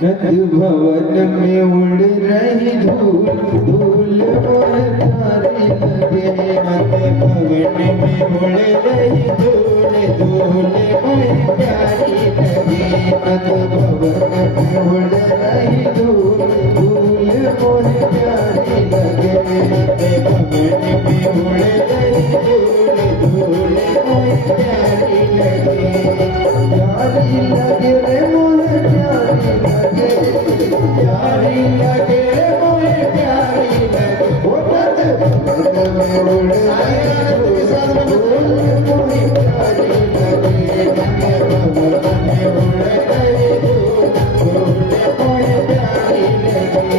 नंद भवन में उड़ रही धूल, धूल मोहे प्यारी लगे। नंद भवन में उड़ रही धूल, धूल मोहे प्यारी लगे। नंद भवन में उड़ रही धूल, धूल मोहे प्यारी लगे। नंद भवन में उड़ रही धूल, धूल मोहे प्यारी लगे। प्यारी लगे रे मोहे प्यारी लगे, प्यारी लगे मोहे प्यारी लगे। वो नंद भवन में उड़ रही धूल, मोहे प्यारी लगे। नंद भवन में उड़ रही धूल, धूल मोहे प्यारी लगे।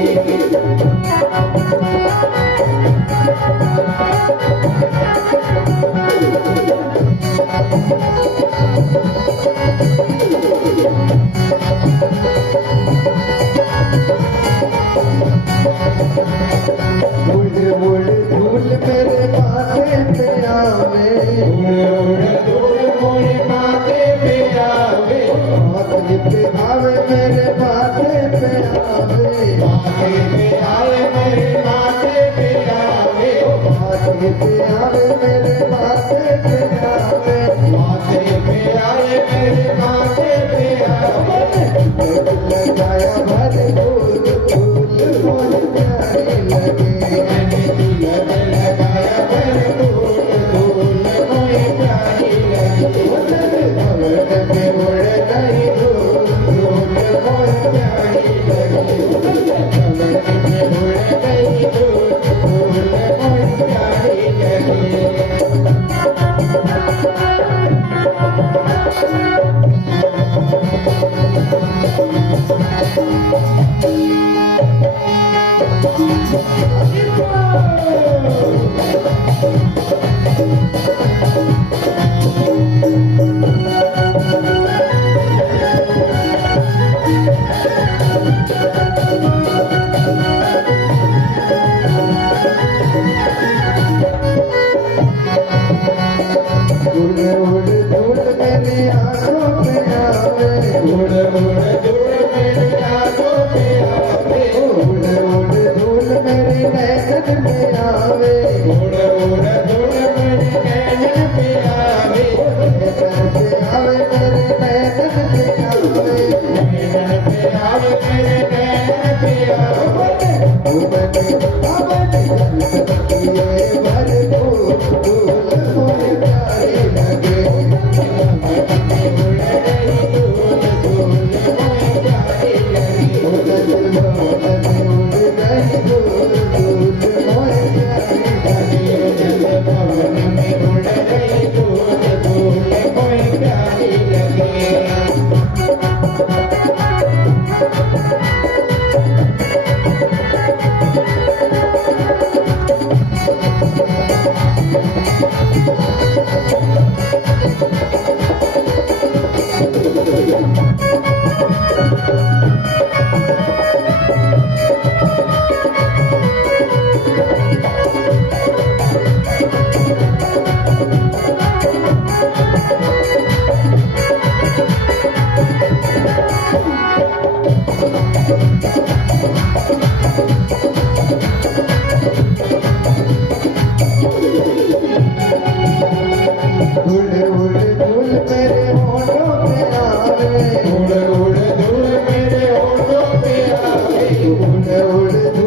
उड़ उड़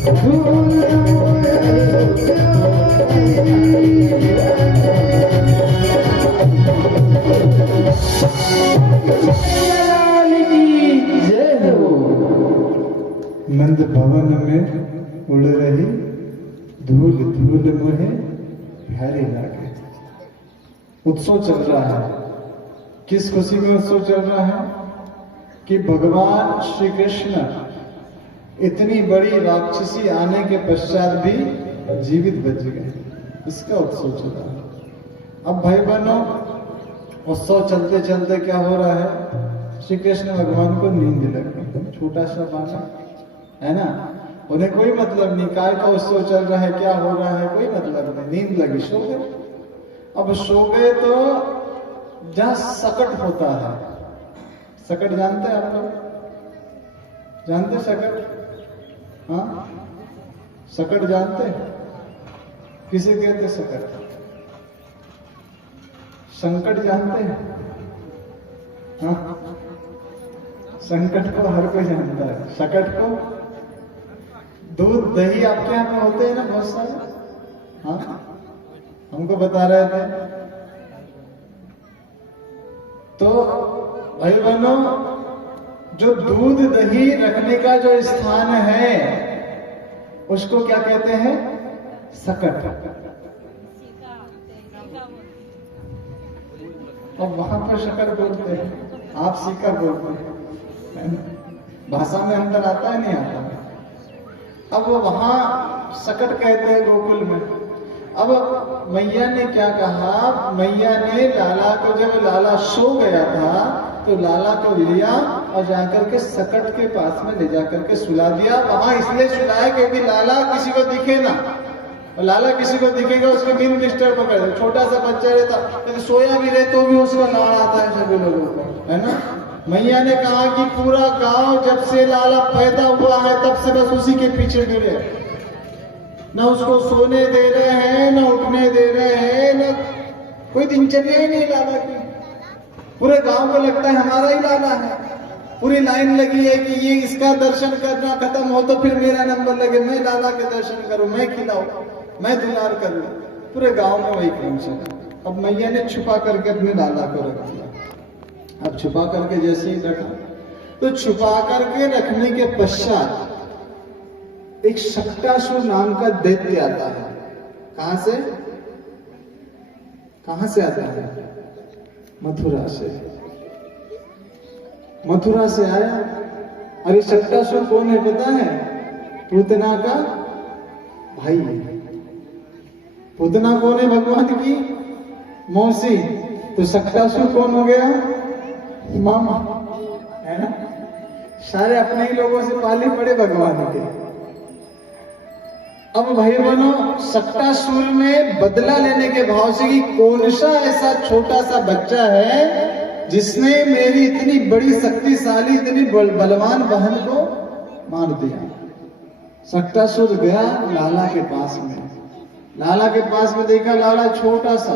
धूल मोहे लाल की जय हो। नंद भवन में उड़ रही धूल धूल मोहे प्यारी लागे। उत्सव चल रहा है। किस खुशी में उत्सव चल रहा है कि भगवान श्री कृष्ण इतनी बड़ी राक्षसी आने के पश्चात भी जीवित बच गए, इसका उत्सव चल रहा है। अब भाई बहनों, उत्सव चलते चलते क्या हो रहा है, श्री कृष्ण भगवान को नींद लग गई। छोटा सा बालक है ना, उन्हें कोई मतलब नहीं काय का उत्सव चल रहा है, क्या हो रहा है, कोई मतलब नहीं, नींद लगी, सो गए। अब सो गए तो जहां सकट होता है, सकट जानते हैं आप लोग, जानते सकट? हाँ, सकट जानते हैं? किसे कहते सकट? संकट जानते हैं? हाँ, संकट को हर कोई जानता है, सकट को दूध दही आपके यहाँ पे होते हैं ना बहुत सारे, हाँ हमको बता रहे थे। तो भाई बहनों, जो दूध दही रखने का जो स्थान है उसको क्या कहते हैं? सकट। और वहां पर शकट बोलते हैं, आप सीकर बोलते हैं, भाषा में अंतर आता है नहीं आता? अब वहां सकट कहते हैं गोकुल में। अब मैया ने क्या कहा, मैया ने लाला को, जब लाला सो गया था तो लाला को लिया और जाकर के सकट के पास में ले जाकर के सुला दिया। वहां इसलिए सुलाया क्योंकि लाला किसी को दिखे ना, और लाला किसी को दिखेगा उसको नींद डिस्टर्ब कर दे। छोटा सा बच्चा रहता, तो सोया भी रहे तो भी उसका लाड़ आता है सभी लोगों को, है ना। मैया ने कहा कि पूरा गांव जब से लाला पैदा हुआ है तब से बस उसी के पीछे गिरे, ना उसको सोने दे रहे हैं, ना उठने दे रहे हैं, ना कोई दिनचर्या ही नहीं लाला की। पूरे गांव को लगता है हमारा ही लाला है। पूरी लाइन लगी है कि ये इसका दर्शन करना खत्म हो तो फिर मेरा नंबर लगे, मैं लाला के दर्शन करूं, मैं खिलाऊं, मैं दुलार करूं। पूरे गांव में वही क्रम चला। अब मैया ने छुपा करके अपने लाला को रख दिया। अब छुपा करके जैसे ही रखा तो छुपा करके रखने के पश्चात एक शक्टासुर नाम का दैत्य आता है। कहां से? कहां से आता है? मथुरा से। मथुरा से आया। अरे शक्टासुर कौन है पता है? पूतना का भाई है। पूतना कौन है? भगवान की मौसी। तो शक्टासुर कौन हो गया? मामा, है ना। सारे अपने ही लोगों से पाले पड़े भगवान के। अब भाई बहनों, शक्टासुर में बदला लेने के भाव से कि कौन सा ऐसा छोटा सा बच्चा है जिसने मेरी इतनी बड़ी शक्तिशाली, इतनी बलवान बहन को मार दिया। शक्टासुर गया लाला के पास में। लाला के पास में देखा, लाला छोटा सा।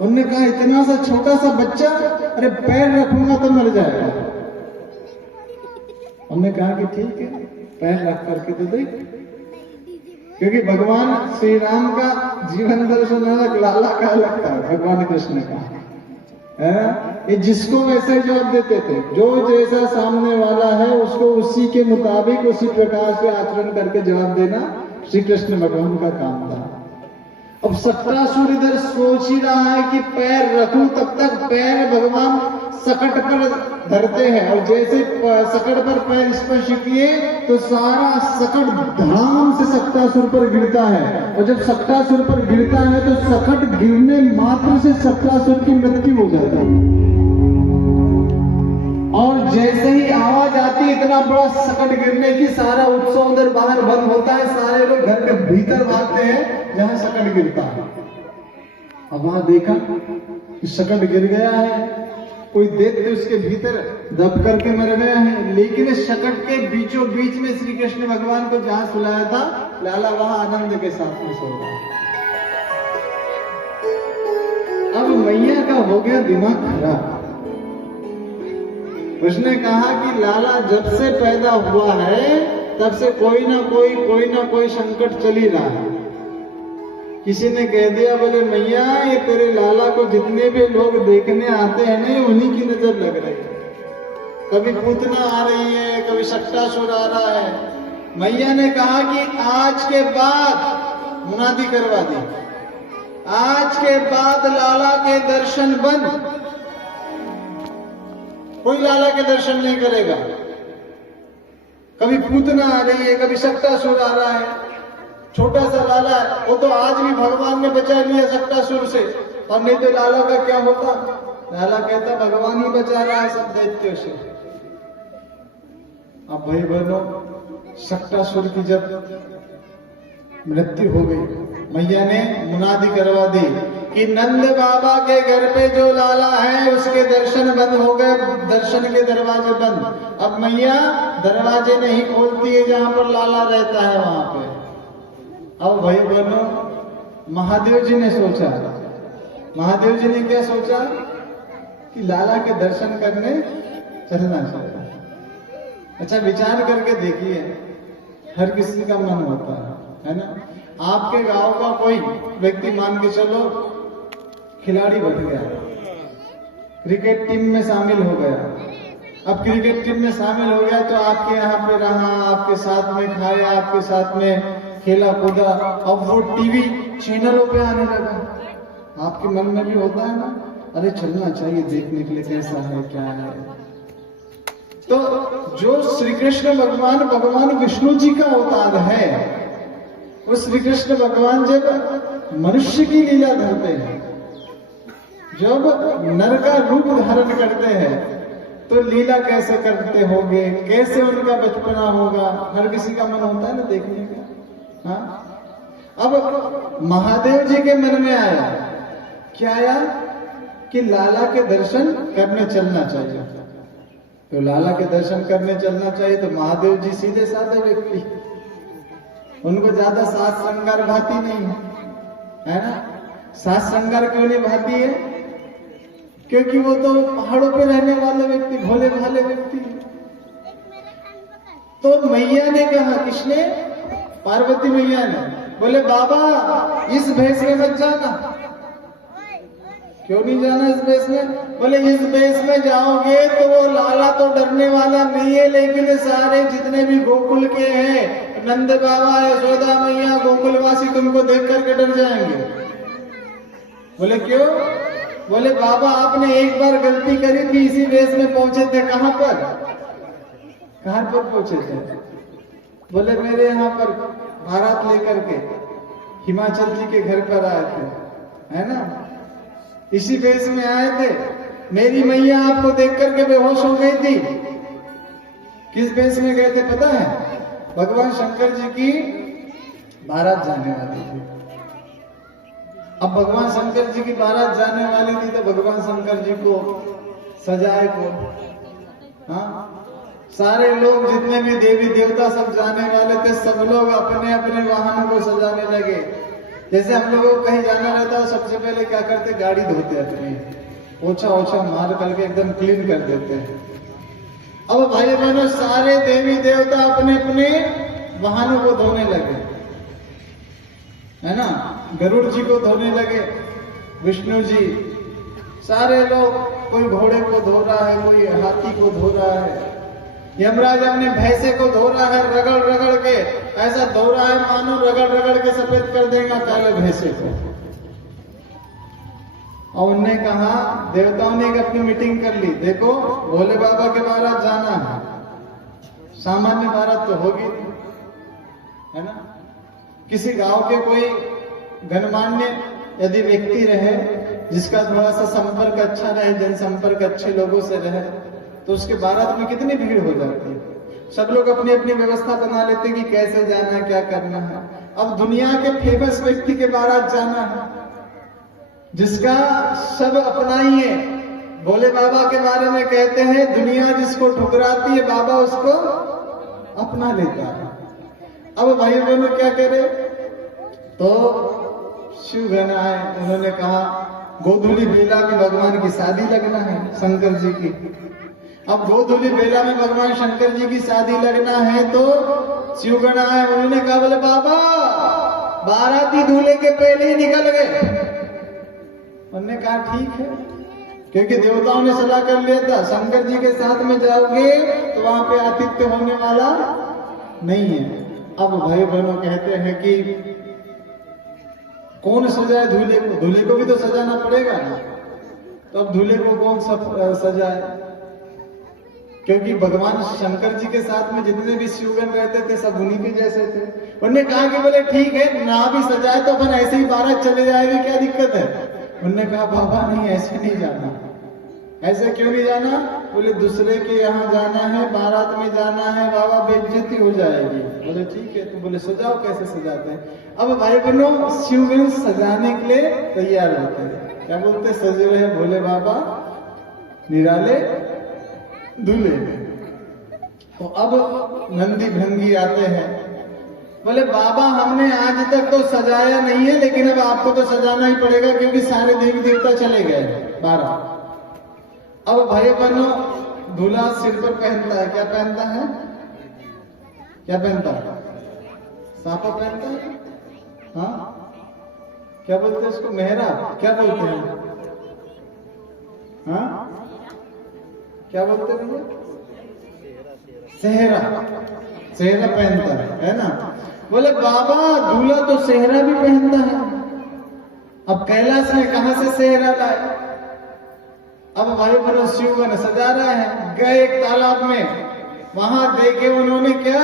उन्होंने कहा इतना सा छोटा सा बच्चा, अरे पैर रखूंगा तो मर जाएगा। उन्होंने कहा कि ठीक है, पैर रख करके तो देख। क्योंकि भगवान श्री राम का जीवन दर्शन अलग, लाला का अलग था, भगवान कृष्ण का है। ये जिसको वैसे जवाब देते थे, जो जैसा सामने वाला है उसको उसी के मुताबिक उसी प्रकार से आचरण करके जवाब देना श्री कृष्ण भगवान का काम था। अब शक्टासुर इधर सोच ही रहा है कि पैर रखूं, तब तक पैर भगवान सकट पर धरते हैं और जैसे सकट पर पैर स्पर्श किए तो सारा सकट धड़ाम से शक्टासुर पर गिरता है। और जब शक्टासुर पर गिरता है तो सकट गिरने मात्र से शक्टासुर की मृत्यु हो जाती है। और जैसे ही आवाज आती है इतना बड़ा सकट गिरने की, सारा उत्सव उधर बाहर बंद होता है, सारे लोग घर के भीतर भागते हैं जहां सकट गिरता है। अब वहां देखा कि सकट गिर गया है, कोई दैत्य उसके भीतर दब करके मर गया है। लेकिन सकट के बीचों बीच में श्री कृष्ण भगवान को जहां सुलाया था, लाला वहां आनंद के साथ में सो रहा है। अब मैया का हो गया दिमाग खराब। उसने कहा कि लाला जब से पैदा हुआ है तब से कोई ना कोई संकट चल ही रहा है। किसी ने कह दिया बोले मैया ये तेरे लाला को जितने भी लोग देखने आते हैं ना, ये उन्हीं की नजर लग रही है। कभी पूतना आ रही है, कभी सट्टासुर आ रहा है। मैया ने कहा कि आज के बाद मुनादी करवा दी, आज के बाद लाला के दर्शन बंद, कोई लाला के दर्शन नहीं करेगा। कभी पूतना आ रही है, कभी सट्टासुर आ रहा है। छोटा सा लाला है, वो तो आज भी भगवान ने बचा लिया सट्टासुर से, और नहीं तो लाला का क्या होता? लाला कहता भगवान ही बचा रहा है सब दैत्यों से। अब भाई बहनों, सट्टासुर की जब मृत्यु हो गई, मैया ने मुनादी करवा दी कि नंद बाबा के घर पे जो लाला है उसके दर्शन बंद हो गए, दर्शन के दरवाजे बंद। अब मैया दरवाजे नहीं खोलती है जहां पर लाला रहता है वहां पे। अब भाई बहनों, महादेव जी ने सोचा, महादेव जी ने क्या सोचा कि लाला के दर्शन करने चलना चाहिए। अच्छा विचार करके देखिए, हर किसी का मन होता है ना। आपके गांव का कोई व्यक्ति मान के चलो खिलाड़ी बन गया, क्रिकेट टीम में शामिल हो गया। अब क्रिकेट टीम में शामिल हो गया तो आपके यहाँ पे रहा, आपके साथ में खाया, आपके साथ में खेला कूदा। अब वो टीवी चैनलों पे आने लगा, आपके मन में भी होता है ना, अरे चलना चाहिए देखने के लिए कैसा है क्या है। तो जो श्री कृष्ण भगवान विष्णु जी का अवतार है, वो श्री कृष्ण भगवान जब मनुष्य की लीला धरते हैं, जब नर का रूप धारण करते हैं, तो लीला कैसे करते होंगे, कैसे उनका बचपना होगा, हर किसी का मन होता है ना देखने का। हाँ? अब महादेव जी के मन में आया, क्या आया कि लाला के दर्शन करने चलना चाहिए। तो लाला के दर्शन करने चलना चाहिए तो महादेव जी सीधे साधे व्यक्ति, उनको ज्यादा साज श्रृंगार भाती नहीं है ना। साज श्रृंगार क्यों नहीं भाती है? क्योंकि वो तो पहाड़ों पे रहने वाले व्यक्ति, भोले भाले व्यक्ति। तो मैया ने कहा, किसने? पार्वती मैया ने। बोले बाबा इस भेष में मत जाना। क्यों नहीं जाना इस भेष में? बोले इस भेष में जाओगे तो वो लाला तो डरने वाला नहीं है, लेकिन सारे जितने भी गोकुल के हैं, नंद बाबा, यशोदा मैया, गोकुलवासी तुमको देख करके डर जाएंगे। बोले क्यों? बोले बाबा आपने एक बार गलती करी थी, इसी भेष में पहुंचे थे। कहां पर पहुंचे थे? बोले मेरे यहाँ पर बारात लेकर के हिमाचल जी के घर पर आए थे, है ना, इसी भेष में आए थे। मेरी मैया आपको देख करके बेहोश हो गई थी। किस भेष में गए थे पता है? भगवान शंकर जी की बारात जाने वाली थी। अब भगवान शंकर जी की बारात जाने वाली थी तो भगवान शंकर जी को सजाए को, हाँ, सारे लोग जितने भी देवी देवता सब जाने वाले थे, सब लोग अपने अपने वाहनों को सजाने लगे। जैसे हम लोगों को कहीं जाना रहता है, सबसे पहले क्या करते? गाड़ी धोते अपनी, ओछा मार करके एकदम क्लीन कर देते हैं। अब भाई बहनों, सारे देवी देवता अपने अपने वाहनों को धोने लगे, है ना। गरुड़ जी को धोने लगे, विष्णु जी, सारे लोग, कोई घोड़े को धो रहा है, कोई हाथी को धो रहा है, यमराज अपने भैंसे को धो रहा है, रगड़ रगड़ के ऐसा धो रहा है मानो रगड़ रगड़ के सफेद कर देगा काले भैंसे को। और उनने कहा, देवताओं ने एक अपनी मीटिंग कर ली, देखो भोले बाबा के बारात जाना है, सामान्य बारात तो होगी, है ना। किसी गांव के कोई गणमान्य यदि व्यक्ति रहे, जिसका थोड़ा सा संपर्क अच्छा रहे, जनसंपर्क अच्छे लोगों से रहे, तो उसके बारात में कितनी भीड़ हो जाती है। सब लोग अपनी अपनी व्यवस्था बना लेते हैं कि कैसे जाना है, क्या करना है। अब दुनिया के फेमस व्यक्ति के बारात जाना है, जिसका सब अपना ही है। भोले बाबा के बारे में कहते हैं, दुनिया जिसको ठुकराती है बाबा उसको अपना लेता है। अब भाई बहनों क्या करे? तो शिव गण आए, उन्होंने कहा गोधूली बेला में भगवान की शादी लगना है शंकर जी की। अब गोधूली बेला में भगवान शंकर जी की शादी लगना है तो शिवगण आए, उन्होंने कहा बोले बाबा बाराती दूल्हे के पहले ही निकल गए। उन्होंने कहा ठीक है, क्योंकि देवताओं ने सलाह कर लिया था शंकर जी के साथ में जाओगे तो वहां पे आतिथ्य होने वाला नहीं है। अब भाई बहनों कहते हैं कि कौन सजाए दूल्हे को? दूल्हे को भी तो सजाना पड़ेगा ना, तो अब दूल्हे को कौन सजाए? क्योंकि भगवान शंकर जी के साथ में जितने भी शिवगण रहते थे सब उन्हीं के जैसे थे। उन्होंने कहा कि बोले ठीक है ना भी सजाए तो अपन ऐसे ही बारात चले जाएगी, क्या दिक्कत है? उन्होंने कहा बाबा नहीं, ऐसे नहीं जाना। ऐसे क्यों नहीं जाना? बोले दूसरे के यहाँ जाना है, बारात में जाना है बाबा, बेइज्जती हो जाएगी। बोले ठीक है, तो बोले सजाओ, कैसे सजाते हैं? अब भाई बहनों शिवगण सजाने के लिए तैयार होते हैं। क्या बोलते? सज रहे हैं भोले बाबा निराले दूल्हे। तो अब नंदी भृंगी आते हैं, बोले बाबा हमने आज तक तो सजाया नहीं है, लेकिन अब आपको तो सजाना ही पड़ेगा क्योंकि सारे देवी देवता चले गए 12। अब भाई बहनों दूल्हा सिर पर पहनता है, क्या पहनता है? क्या पहनता है? साफा पहनता है। हाँ क्या बोलते हैं उसको? मेहरा? क्या बोलते हैं? हाँ क्या बोलते हैं भैया? सेहरा। सेहरा पहनता है ना? बोले बाबा दूल्हा तो सेहरा भी पहनता है। अब कैलाश में कहां से सेहरा लाए? अब भाई बहनों शिवगण सजा रहे हैं, गए एक तालाब में, वहां देखे उन्होंने क्या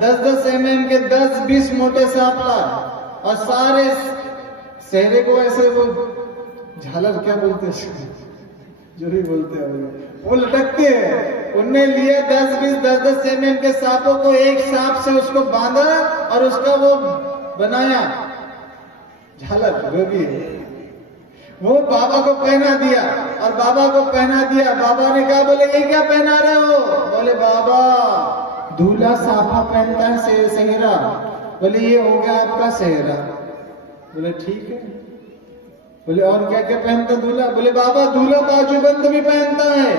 10-10 mm के 10-20 मोटे सांप लाए और सारे सेहरे को ऐसे वो झालर क्या बोलते हैं, जो भी बोलते हैं वो लटकते हैं। उनने लिया 10-10 mm के सांपों को, एक सांप से उसको बांधा और उसका वो बनाया झालर, जो भी है वो बाबा को पहना दिया। और बाबा को पहना दिया, बाबा ने कहा बोले ये क्या पहना रहे हो? बोले बाबा दूल्हा साफा पहनता है सेहरा। बोले ये हो गया आपका सेहरा। बोले ठीक है। बोले और क्या क्या पहनता दूल्हा? बोले बाबा दूल्हा बाजूबंद भी पहनता है।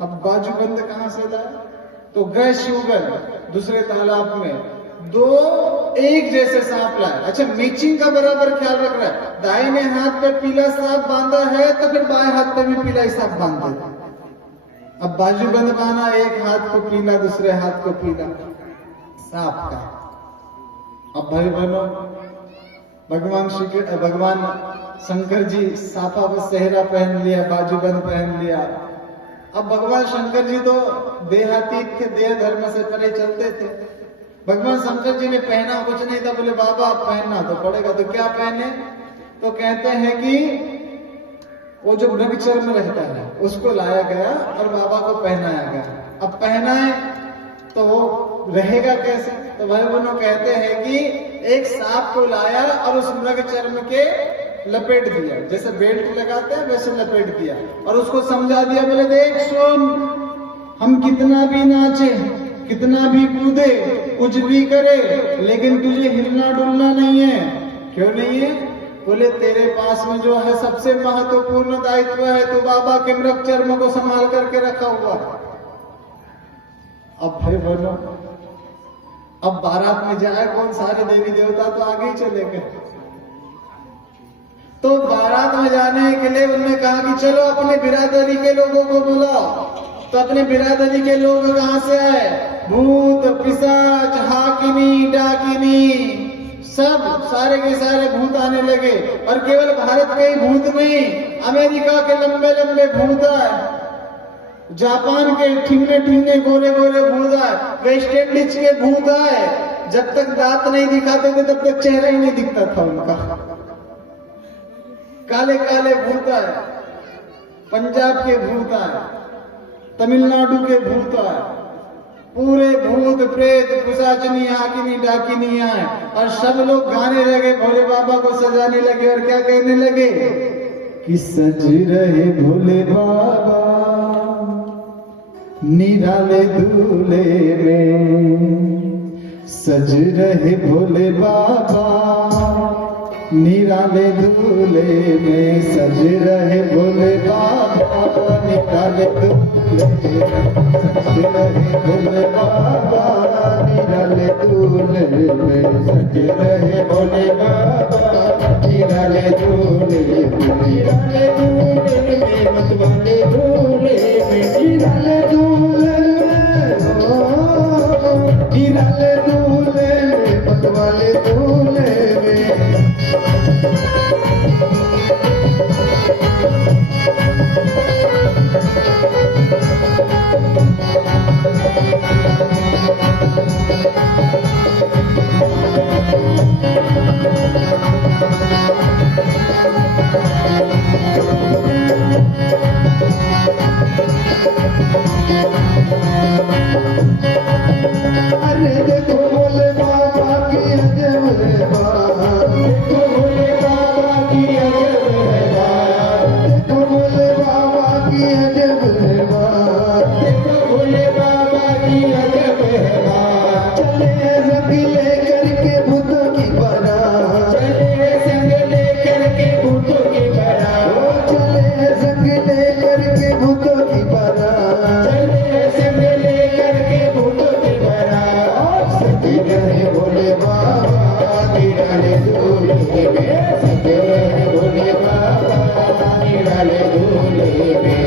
अब बाजूबंद कहां से लाए? तो गए शिवगण दूसरे तालाब में, 2 एक जैसे सांप लाए। अच्छा मैचिंग का बराबर ख्याल रख रहा है, दाहिने हाथ पे पीला सांप बांधा है तो फिर बाएं हाथ पे भी पीला ही सांप बांध दे। अब बाजूबंद बांधा, एक हाथ को पीला दूसरे हाथ को पीला सांप का। अब भाई बहनों भगवान शंकर जी साफा व सेहरा पहन लिया, बाजूबंद पहन लिया। अब भगवान शंकर जी तो देहातीत थे, देह धर्म से परे चलते थे। भगवान शंकर जी ने पहना कुछ नहीं था। बोले बाबा आप पहनना तो पड़ेगा। तो क्या पहने? तो कहते हैं कि वो जो मृग चर्म रहता है उसको लाया गया और बाबा को पहनाया गया। अब पहनाए तो वो रहेगा कैसे? तो भाई बहनों कहते हैं कि एक सांप को लाया और उस मृग चर्म के लपेट दिया, जैसे बेल्ट लगाते हैं वैसे लपेट दिया और उसको समझा दिया। बोले देख सुन, हम कितना भी नाचे, कितना भी कूदे, कुछ भी करे, लेकिन तुझे हिलना डुलना नहीं है। क्यों नहीं है? बोले तेरे पास में जो है सबसे महत्वपूर्ण दायित्व है, तो बाबा के मृग चर्म को संभाल करके रखा हुआ। अब भाई बोलो, अब बारात में जाए कौन? सारे देवी देवता तो आगे ही चले गए। तो बारात में जाने के लिए उन्होंने कहा कि चलो अपने बिरादरी के लोगों को बुलाओ। तो अपने बिरादरी के लोग कहां से आए? भूत, पिशाच, हाकिनी, डाकिनी, सब सारे के सारे भूत आने लगे। और केवल भारत के ही भूत नहीं, अमेरिका के लंबे लंबे भूत आए, जापान के ठीने ठीने गोरे गोरे भूत आए, वेस्ट इंडीज के भूत आए। जब तक दांत नहीं दिखाते थे तब तक चेहरा ही नहीं दिखता था उनका। काले काले भूत आए, पंजाब के भूत आए, तमिलनाडु के भूत आए, पूरे भूत प्रेत पिशाचनी हाकिनी डाकिनी आए और सब लोग गाने लगे, भोले बाबा को सजाने लगे। और क्या कहने लगे कि सज रहे भोले बाबा निराले दूल्हे में, सज रहे भोले बाबा निराले दूल्हे में सज रहे भोले बाबा, निराले दूल्हे में सज रहे भोले बाबा, निराले दूल्हे में सज रहे भोले बाबा, निराले दूल्हे में मतवाले दूल्हे में, निराले दूल्हे में, निराले दूल्हे में मतवाले दूल्हे में। अरे देखो भोले बाबा की अजब है बात, देखो भोले बाबा की अजब है बात, देखो भोले बाबा की अजब है बात, देखो भोले बाबा की अजब है बात। चले संग लेकर के भूतों की बारात, चले संग लेकर के भूतों की बारात, चले संग लेकर के भूतों की बारात, चले संग लेकर के भूतों की बारात। सज रहे भोले बाबा निराले दूल्हे में, सज रहे भोले बाबा निराले दूल्हे में।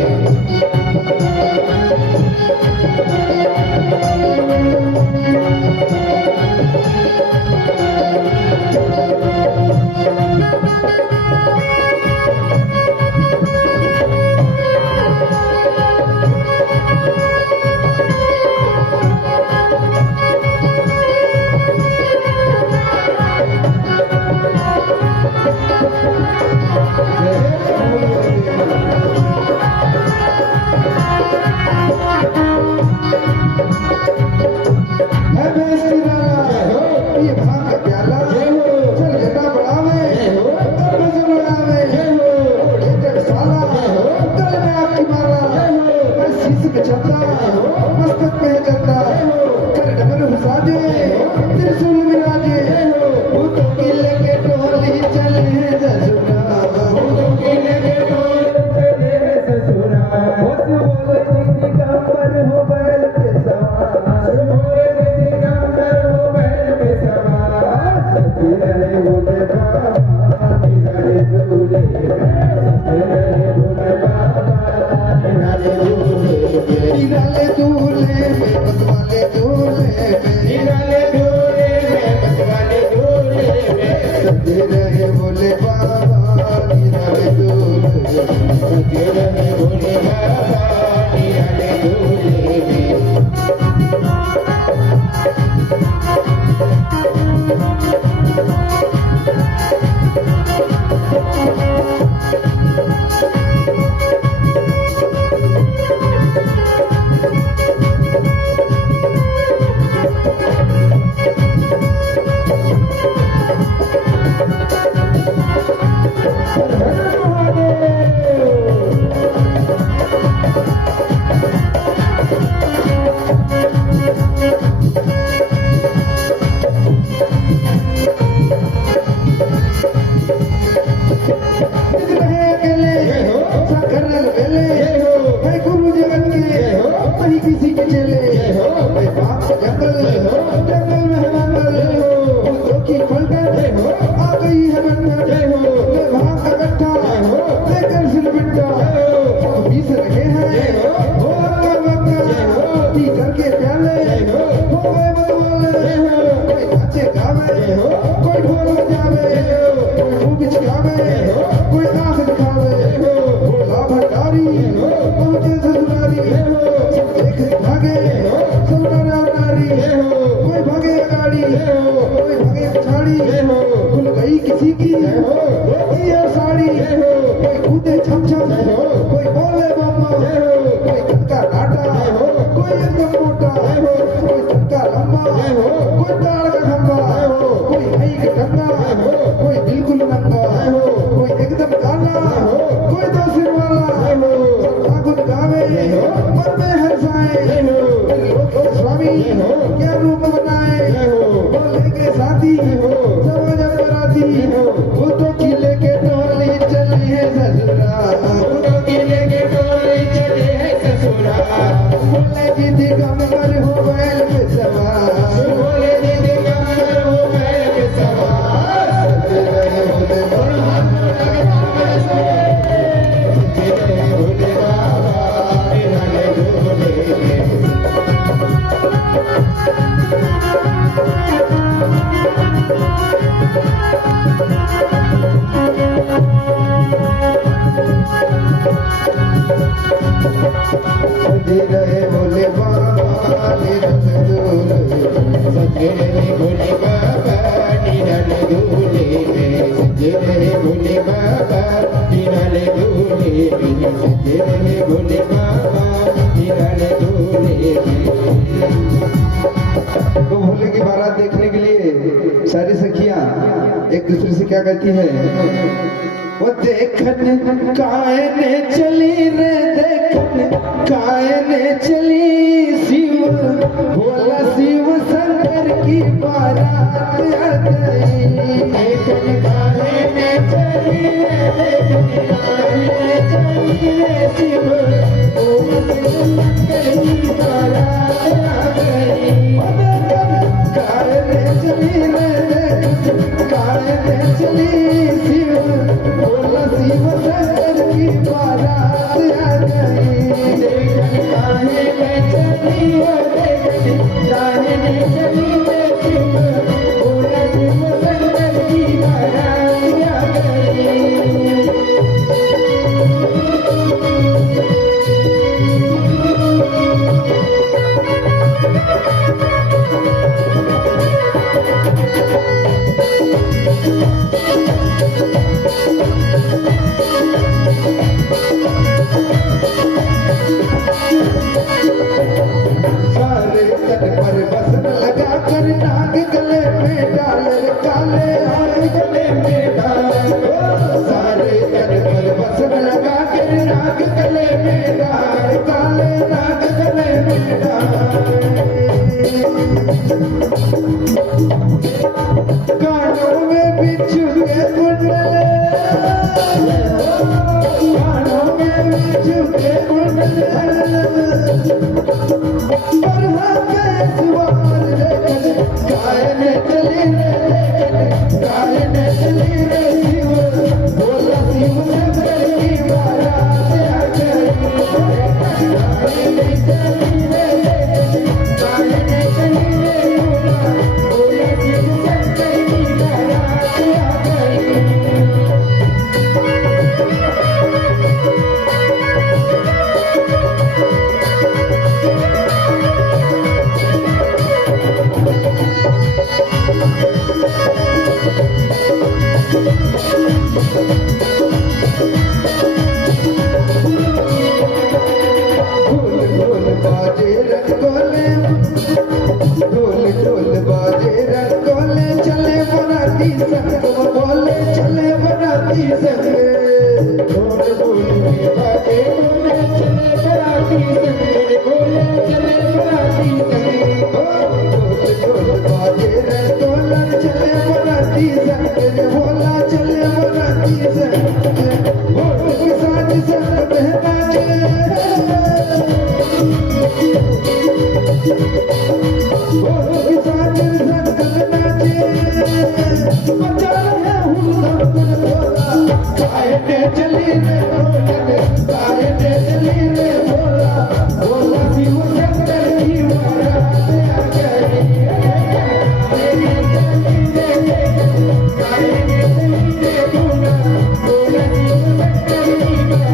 क्या रूप बनाए, बोले के साथी, सब जब बराती, सजे रहे भोले बाबा निरल दूल्हे सजे रहे भोले बाबा निरल दूल्हे सजे रहे भोले बाबा निरल दूल्हे सजे रहे भोले बाबा निरल दूल्हे। तो भोले की बारात देखने के लिए सारी सखियां एक दूसरे से क्या कहती है, वो देखन कायने चली रे देखन कायने चली शिव भोला शिव शंकर की बारात आ गई। देखन कायने चली रे देखन कायने चली रे शिव भोला शिव शंकर की बारात आ गई। कायने चली रे देखन कायने चली शिव भोला शिव शंकर की बारात आ गई। देखन कायने चली देखन कायने चली शिव भोला शिव शंकर की बारात आ गई। सारे तन पर बसन लगा कर नाग गले में डाल रे काले हार गले में डाल। सारे तन पर बसन लगा कर नाग गले में डाल काले नाग गले में डाल। कानों में बिच्छू के कुंडल कानों में बिच्छू के कुंडल कायने चली रे कायने चली रे शिव भोला शिव शंकर की बारात आ गई। कायने चली रे कायने चली रे भोला शिव शंकर की बारात आ गई। ढोल बाजे रंगोले ढोल ढोल बाजे रंगोले चले बराती संग बोले चले बराती संग। ढोल ढोल बाजे बोले चले बराती संग बोले चले बराती संग। ढोल ढोल बाजे रंगोले चले बराती संग बोला चले बराती संग। ढोल के साथ संग बहना कायने चली रे कायने चली रे भोला भोला शिव शंकर की बारात आ गई। कायने चली रे भोला भोला शिव शंकर की बारात आ गई। शिव शंकर की बारात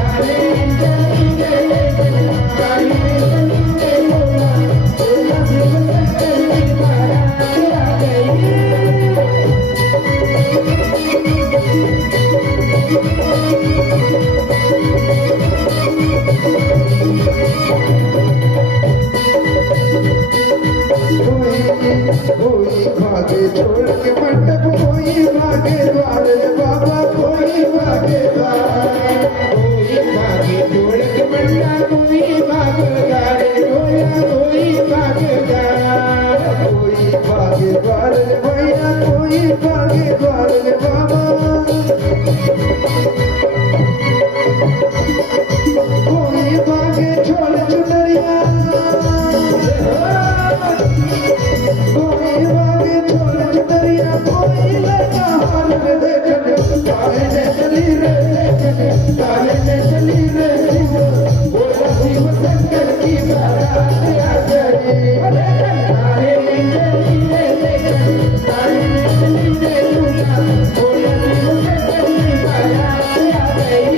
आ गई। भागे छोड़ के मंडप, कोई भागे द्वार रे बाबा, कोई भागे द्वार, कोई भागे छोड़ के मंडप, कोई भागे द्वार रे भैया, कोई भागे द्वार, कोई भागे द्वार रे भैया, कोई भागे द्वार रे बाबा, कोई भागे छोड़ चुनरिया, कोई भागे छोड़ चुनरिया, कोई लगा हाल रे देखने, काहे ने चली रे देखने, काहे ने चली रे बोला शिव शंकर की बारात आ गई, काहे ने चली रे देखने, काहे ने चली रे दूल्हा, बोला शिव शंकर की बारात आ गई।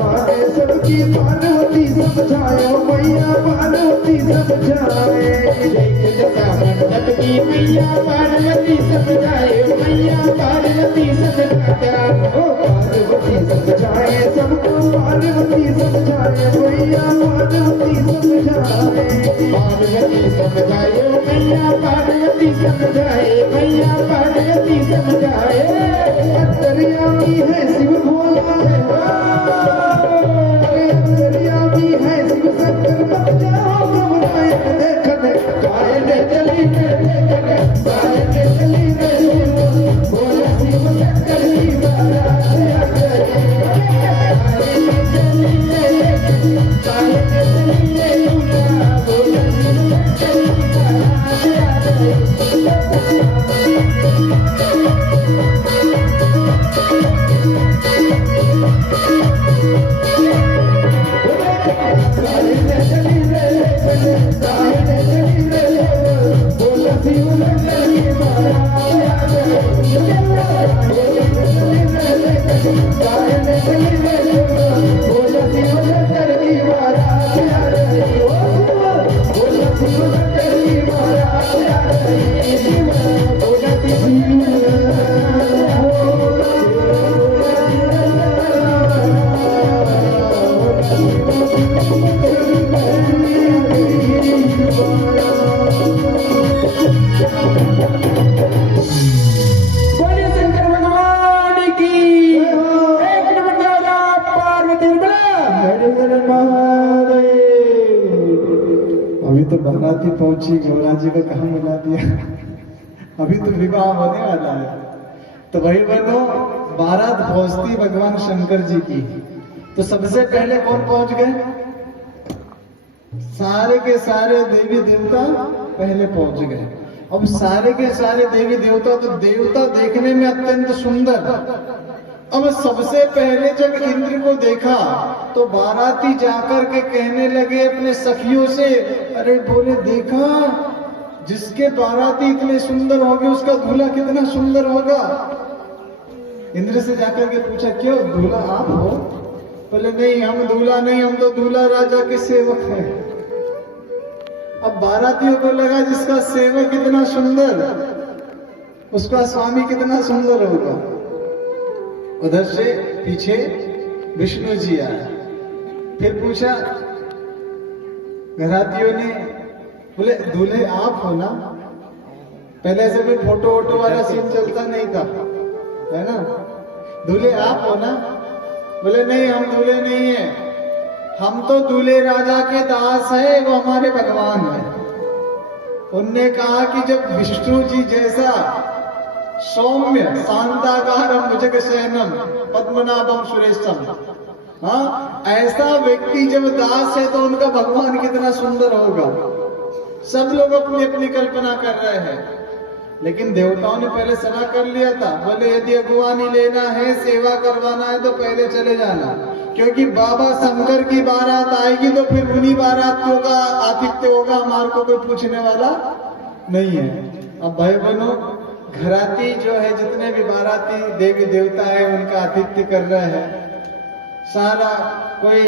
माने सबकी पार्वती समझायो मैया, पार्वती समझाए, मंडप की मैया पार्वती समझाए, मैया पार्वती समझाया, ओ पार्वती समझाए सबको, पार्वती समझाए मैया, पार्वती समझाए, पार्वती समझाए मैया, पार्वती समझाए, मैया पार्वती समझाए, अंतर्यामी है शिव भोला है, अंतर्यामी है शिव शंकर, मत जाओ घबराए देखने, काहे ने चली रे देखने, काहे ने चली रे बोला शिव शंकर की बारात आ गई, काहे ने चली रे देखने, काहे ने चली रे दूल्हा, बोला शिव शंकर की बारात आ गई। अभी तो बाराती पहुंची, गौरा जी को कहाँ मिला दिया, अभी तो विवाह होने वाला है। तो भाई बहनों, बारात पहुंचती भगवान शंकर जी की, तो सबसे पहले कौन पहुंच गए? सारे के सारे देवी देवता पहले पहुंच गए। अब सारे के सारे देवी देवता तो देवता देखने में अत्यंत सुंदर। अब सबसे पहले जब इंद्र को देखा तो बाराती जाकर के कहने लगे अपने सखियों से, अरे बोले देखा जिसके बाराती इतने सुंदर होंगे उसका दूल्हा कितना सुंदर होगा। इंद्र से जाकर के पूछा, क्यों दूल्हा आप हो? बोले नहीं, हम दूल्हा नहीं, हम तो दूल्हा राजा के सेवक हैं। अब बारातियों को लगा जिसका सेवक कितना सुंदर, उसका स्वामी कितना सुंदर होगा। उधर से पीछे विष्णु जी आए, फिर पूछा घरातियों ने, बोले दूल्हे आप हो ना? पहले ऐसे कोई फोटो वोटो वाला सीन चलता नहीं था, है ना? दूल्हे आप हो ना? बोले नहीं, हम दूल्हे नहीं है, हम तो दूल्हे राजा के दास है, वो हमारे भगवान है। उनने कहा कि जब विष्णु जी जैसा सौम्य शांताकारम भुजगशयनम पद्मनाभम सुरेशम, हाँ, ऐसा व्यक्ति जब दास है तो उनका भगवान कितना सुंदर होगा। सब लोग अपनी अपनी कल्पना कर रहे हैं, लेकिन देवताओं ने पहले सलाह कर लिया था। बोले यदि अगुवानी लेना है, सेवा करवाना है तो पहले चले जाना, क्योंकि बाबा शंकर की बारात आएगी तो फिर उन्हीं बारातियों का आतिथ्य होगा, हमारे को कोई पूछने वाला नहीं है। अब भाई बहनों, घराती जो है, जितने भी बाराती देवी देवता है उनका आतिथ्य कर रहे हैं। सारा कोई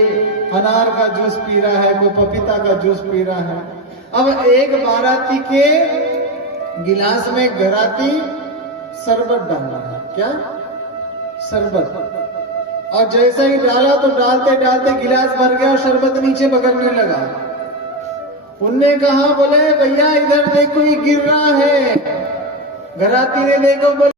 अनार का जूस पी रहा है, कोई पपीता का जूस पी रहा है। अब एक बाराती के गिलास में घराती शरबत डाल रहा है। क्या? शरबत। और जैसे ही डाला तो डालते डालते गिलास भर गया और शरबत नीचे बगलने लगा। उनने कहा, बोले भैया इधर देखो ये गिर रहा है। घराती ने देखो, बोले